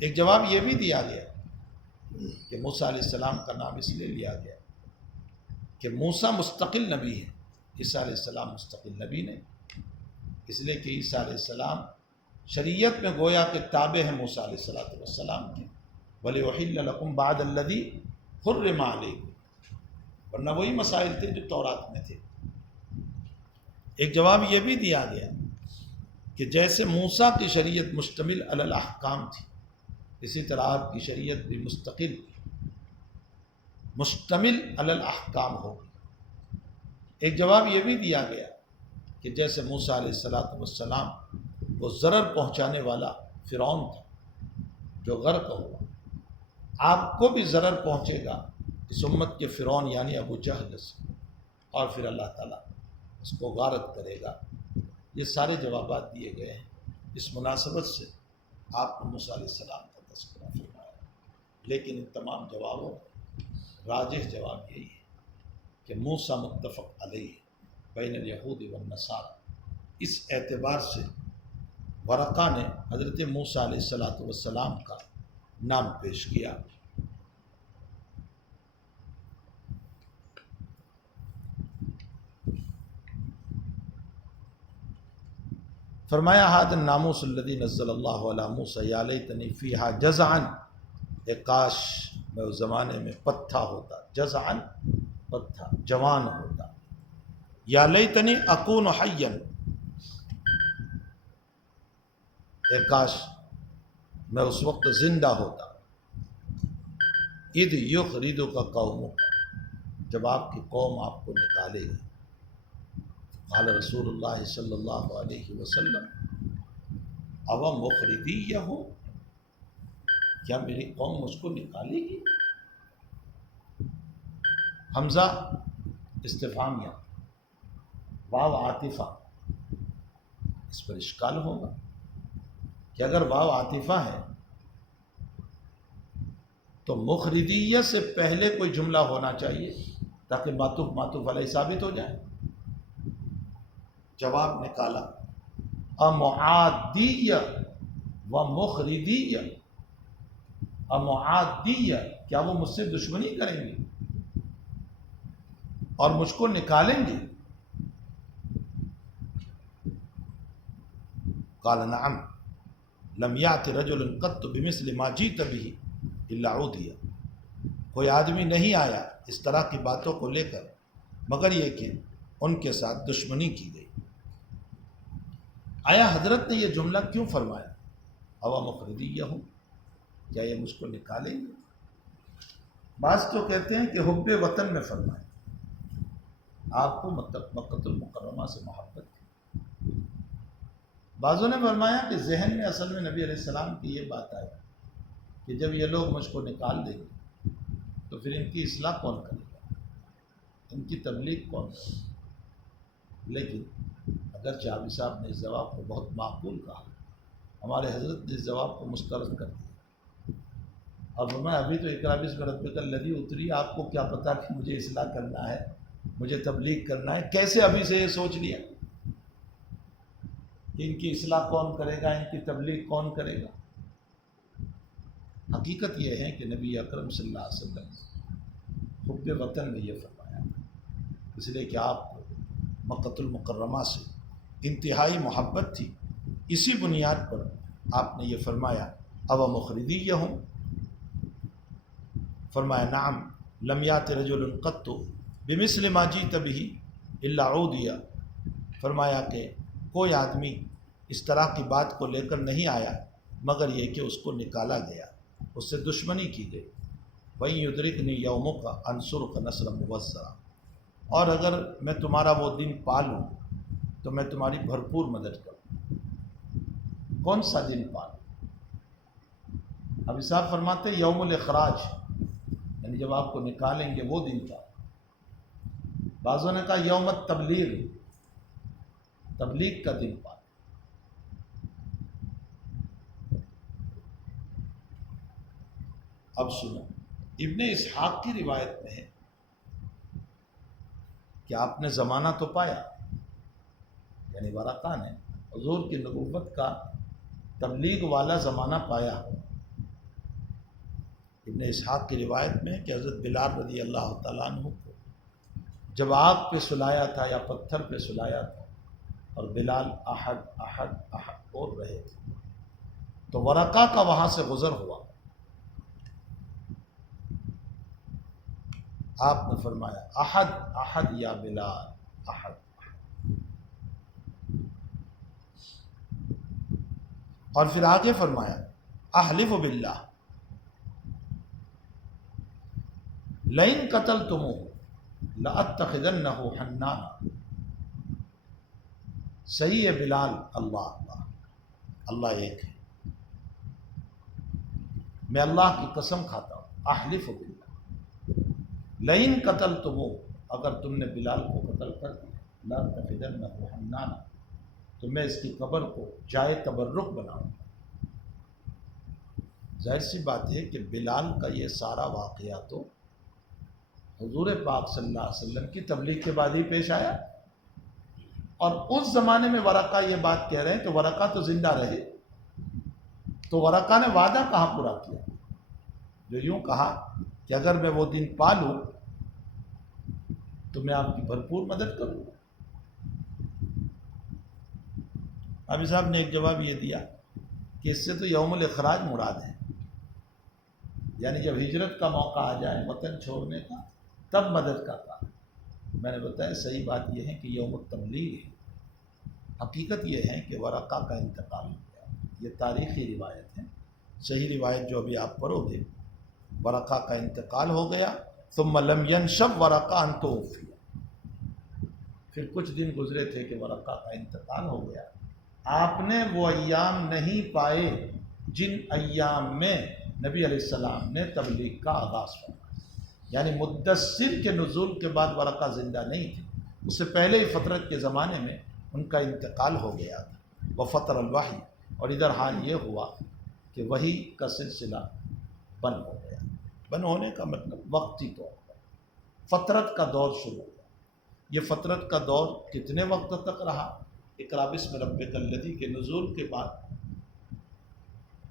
ایک جواب یہ بھی دیا گیا کہ موسیٰ علیہ السلام کا نام اس لیے لیا گیا کہ موسیٰ مستقل نبی ہے، عیسیٰ علیہ السلام مستقل نبی نہیں، اس لیے کہ عیسیٰ علیہ السلام شریعت میں گویا کہ تابع ہیں موسیٰ علیہ السلام کے، وَلِيُحِلَّ لَكُمْ بَعْدَ الَّذِي حُرِّمَ عَلَيْكُمْ، ورنہ وہی مسائل تھے جو تورات میں تھے۔ ایک جواب یہ بھی دیا گیا کہ جیسے موسیٰ کی شریعت مشتمل علی الاحکام تھی، اسی طرح آپ کی شریعت بھی مشتمل علی الاحکام ہوگی۔ ایک جواب یہ بھی دیا گیا کہ جیسے موسیٰ علیہ السلام وہ ضرر پہنچانے والا فرعون تھا جو غرق ہوا، آپ کو بھی ضرر پہنچے گا اس امت کے فرعون یعنی ابو جہل سے، اور پھر اللہ تعالیٰ اس کو غارت کرے گا۔ یہ سارے جوابات دیے گئے ہیں، اس مناسبت سے آپ نے موسیٰ علیہ السلام کا تذکرہ فرمایا، لیکن ان تمام جوابوں راجح جواب یہی ہے کہ موسیٰ متفق علیہ بین الیہود والنصارہ۔ اس اعتبار سے ورقہ نے حضرت موسیٰ علیہ السلام کا نام پیش کیا۔ فرمایا ھذا الناموس الذی نزل اللہ علی موسیٰ یا لیتنی فیہا جزعا، کاش میں اس زمانے میں پتھا ہوتا، جزعا پتھا، جوان ہوتا، یا لیتنی اکون حیا، کاش میں اس وقت زندہ ہوتا، اذ یخرجک قومک، جب آپ کی قوم آپ کو نکالے گی۔ قال رسول اللہ صلی اللہ علیہ وسلم او مخرجیہ، کیا میری قوم مجھ کو نکالے گی؟ حمزہ استفہامیہ، واو عاطفہ، اس پر اشکال ہوگا کہ اگر واو عاطفہ ہے تو مخرجیہ سے پہلے کوئی جملہ ہونا چاہیے تاکہ معطوف علیہ ثابت ہو جائے۔ جواب نکالا امعادیہ و مخرجیہ، امعادیہ، کیا وہ مجھ سے دشمنی کریں گے اور مجھ کو نکالیں گے؟ قال نعم لم یأت رجل قط بمثل ما جئت به الا عودیہ، کوئی آدمی نہیں آیا اس طرح کی باتوں کو لے کر مگر یہ کہ ان کے ساتھ دشمنی کی گئی۔ آیا حضرت نے یہ جملہ کیوں فرمایا او مخرجیہ ہوں، کیا یہ مجھ کو نکالیں گے؟ بعض تو کہتے ہیں کہ حب وطن میں فرمایا، آپ کو مکۃ المکرمہ سے محبت تھی۔ بعضوں نے فرمایا کہ ذہن میں اصل میں نبی علیہ السلام کی یہ بات آئی کہ جب یہ لوگ مجھ کو نکال دیں گے تو پھر ان کی اصلاح کون کرے گا، ان کی تبلیغ کون کرے گا؟ لیکن اگرچہ حافظ صاحب نے اس جواب کو بہت معقول کہا، ہمارے حضرت نے اس جواب کو مسترد کر دیا اور فرمایا ابھی تو اقرا باسم ربک الذی اتری، آپ کو کیا پتا کہ مجھے اصلاح کرنا ہے، مجھے تبلیغ کرنا ہے، کیسے ابھی سے یہ سوچ لیا کہ ان کی اصلاح کون کرے گا، ان کی تبلیغ کون کرے گا؟ حقیقت یہ ہے کہ نبی اکرم صلی اللہ علیہ وسلم حب وطن میں یہ فرمایا، اس لیے کہ آپ کو مکۃ المکرمہ سے انتہائی محبت تھی، اسی بنیاد پر آپ نے یہ فرمایا اب مخرجیہم، فرمایا نعم لم یات رجل قط بمثل ما جئت به الا عودیہ، فرمایا کہ کوئی آدمی اس طرح کی بات کو لے کر نہیں آیا مگر یہ کہ اس کو نکالا گیا، اس سے دشمنی کی گئی۔ وَإِن يُدْرِكْنِي يَوْمُكَ أَنْصُرُكَ نَصْرًا مُبَصَّرًا، اور اگر میں تمہارا وہ دن پالوں تو میں تمہاری بھرپور مدد کروں۔ کون سا دن پالوں؟ اب صاحب فرماتے یوم الاخراج، یعنی جب آپ کو نکالیں گے وہ دن تھا۔ بعضوں نے کہا یوم التبلیغ، تبلیغ کا دن پالیں۔ اب سنو، ابن اسحاق کی روایت میں ہے کہ آپ نے زمانہ تو پایا، یعنی ورقہ نے حضور کی نبوت کا تبلیغ والا زمانہ پایا۔ ابن اسحاق کی روایت میں کہ حضرت بلال رضی اللہ تعالیٰ عنہ کو جب آگ پہ سلایا تھا یا پتھر پہ سلایا تھا اور بلال احد احد احد بول رہے تھے، تو ورقہ کا وہاں سے گزر ہوا، آپ نے فرمایا احد احد یا بلال احد احد، اور پھر آگے فرمایا احلف باللہ لئن قتلتموہ لأتخذنہ حنانا، صحیح ہے بلال، اللہ اللہ اللہ ایک ہے، میں اللہ کی قسم کھاتا ہوں، احلف باللہ لئن قتلتموہ، اگر تم نے بلال کو قتل کر دیا، لأتخذنہ حنانا، تو میں اس کی قبر کو جائے تبرک بناؤں گا۔ ظاہر سی بات ہے کہ بلال کا یہ سارا واقعہ تو حضور پاک صلی اللہ علیہ وسلم کی تبلیغ کے بعد ہی پیش آیا، اور اس زمانے میں ورقہ یہ بات کہہ رہے ہیں کہ ورقہ تو زندہ رہے، تو ورقہ نے وعدہ کہاں پورا کیا؟ جو یوں کہا کہ اگر میں وہ دن پالوں تو میں آپ کی بھرپور مدد کروں گا۔ ابھی صاحب نے ایک جواب یہ دیا کہ اس سے تو یوم الاخراج مراد ہے، یعنی جب ہجرت کا موقع آ جائے وطن چھوڑنے کا تب مدد کا کام۔ میں نے بتایا صحیح بات یہ ہے کہ یوم التبلیغ ہے، حقیقت یہ ہے کہ ورقہ کا انتقال ہو گیا، یہ تاریخی روایت ہے، صحیح روایت جو ابھی آپ پڑھو گے، ورقہ کا انتقال ہو گیا، ثم لم ينشب ورقہ ان توفی، پھر کچھ دن گزرے تھے کہ ورقہ کا انتقال ہو گیا۔ آپ نے وہ ایام نہیں پائے جن ایام میں نبی علیہ السلام نے تبلیغ کا آغاز فرمایا، یعنی مدثر کے نزول کے بعد ورقہ زندہ نہیں تھے، اس سے پہلے ہی فترت کے زمانے میں ان کا انتقال ہو گیا تھا۔ وفطر الوحی، اور ادھر حال یہ ہوا کہ وحی کا سلسلہ بند ہو گیا۔ بند ہونے کا مطلب وقتی طور پر فترت کا دور شروع ہوا۔ یہ فترت کا دور کتنے وقت تک رہا؟ اقرأ باسم ربک الذی کے نزول کے بعد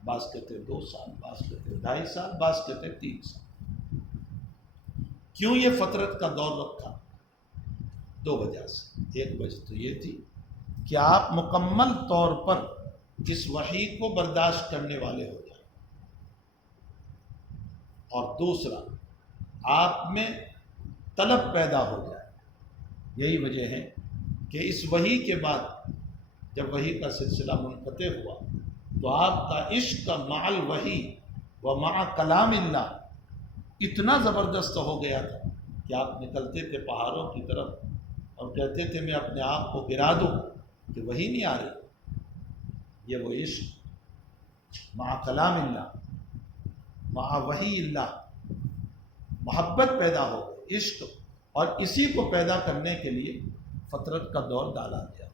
بعض کہتے 2 سال، بعض کہتے 2.5 سال، بعض کہتے 3 سال۔ کیوں یہ فترت کا دور رکھا؟ 2 وجہ سے۔ ایک وجہ تو یہ تھی کہ آپ مکمل طور پر اس وحی کو برداشت کرنے والے ہو جائیں، اور دوسرا آپ میں طلب پیدا ہو جائے۔ یہی وجہ ہے کہ اس وحی کے بعد جب وحی کا سلسلہ منقطع ہوا تو آپ کا عشق مع الوحی و مع کلام اللہ اتنا زبردست ہو گیا تھا کہ آپ نکلتے تھے پہاڑوں کی طرف اور کہتے تھے میں اپنے آپ کو گرا دوں کہ وحی نہیں آ رہی۔ یہ وہ عشق مع کلام اللہ مع وحی اللہ، محبت پیدا ہو گئی، عشق، اور اسی کو پیدا کرنے کے لیے فطرت کا دور ڈالا گیا۔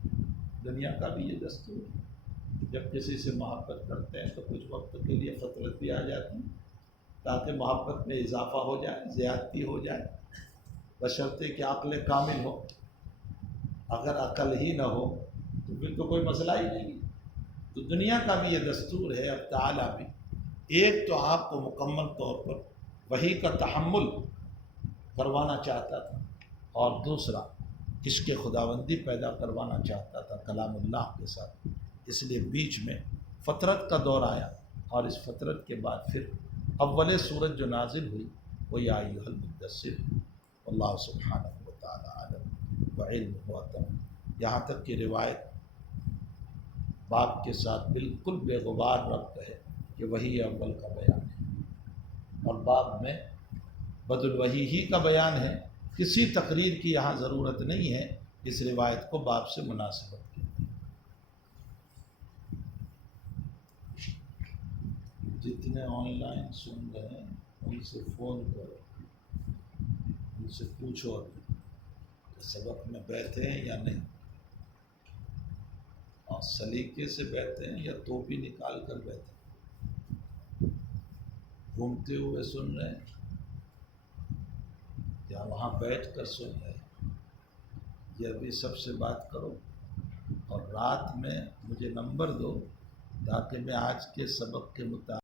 دنیا کا بھی یہ دستور ہے، جب کسی سے محبت کرتے ہیں تو کچھ وقت کے لیے فطرت بھی آ جاتی ہے تاکہ محبت میں اضافہ ہو جائے، زیادتی ہو جائے، بشرطے کہ عقل کامل ہو۔ اگر عقل ہی نہ ہو تو پھر تو کوئی مسئلہ ہی نہیں۔ تو دنیا کا بھی یہ دستور ہے، اب تعالیٰ بھی ایک تو آپ کو مکمل طور پر وحی کا تحمل کروانا چاہتا تھا، اور دوسرا عشق خداوندی پیدا کروانا چاہتا تھا کلام اللہ کے ساتھ۔ اس لیے بیچ میں فترت کا دور آیا، اور اس فترت کے بعد پھر اول سورت جو نازل ہوئی وہ یا ایھا المدثر، اللہ سبحانہ و تعالی عالم وعلمہ اتم۔ یہاں تک کہ روایت باب کے ساتھ بالکل بے غبار ربط ہے کہ وحی اول کا بیان ہے، اور باب میں بدء الوحی ہی کا بیان ہے، کسی تقریر کی یہاں ضرورت نہیں ہے، اس روایت کو باب سے مناسبت کی۔ جتنے آن لائن سن رہے ہیں ان سے فون کرو، ان سے پوچھو ابھی کہ سبق میں بیٹھے ہیں یا نہیں، اور سلیقے سے بیٹھے ہیں یا ٹوپی نکال کر بیٹھے، گھومتے ہوئے سن رہے ہیں یا وہاں بیٹھ کر سن رہے ہیں، یہ ابھی سب سے بات کرو، اور رات میں مجھے نمبر دو تاکہ میں آج کے سبق کے مطابق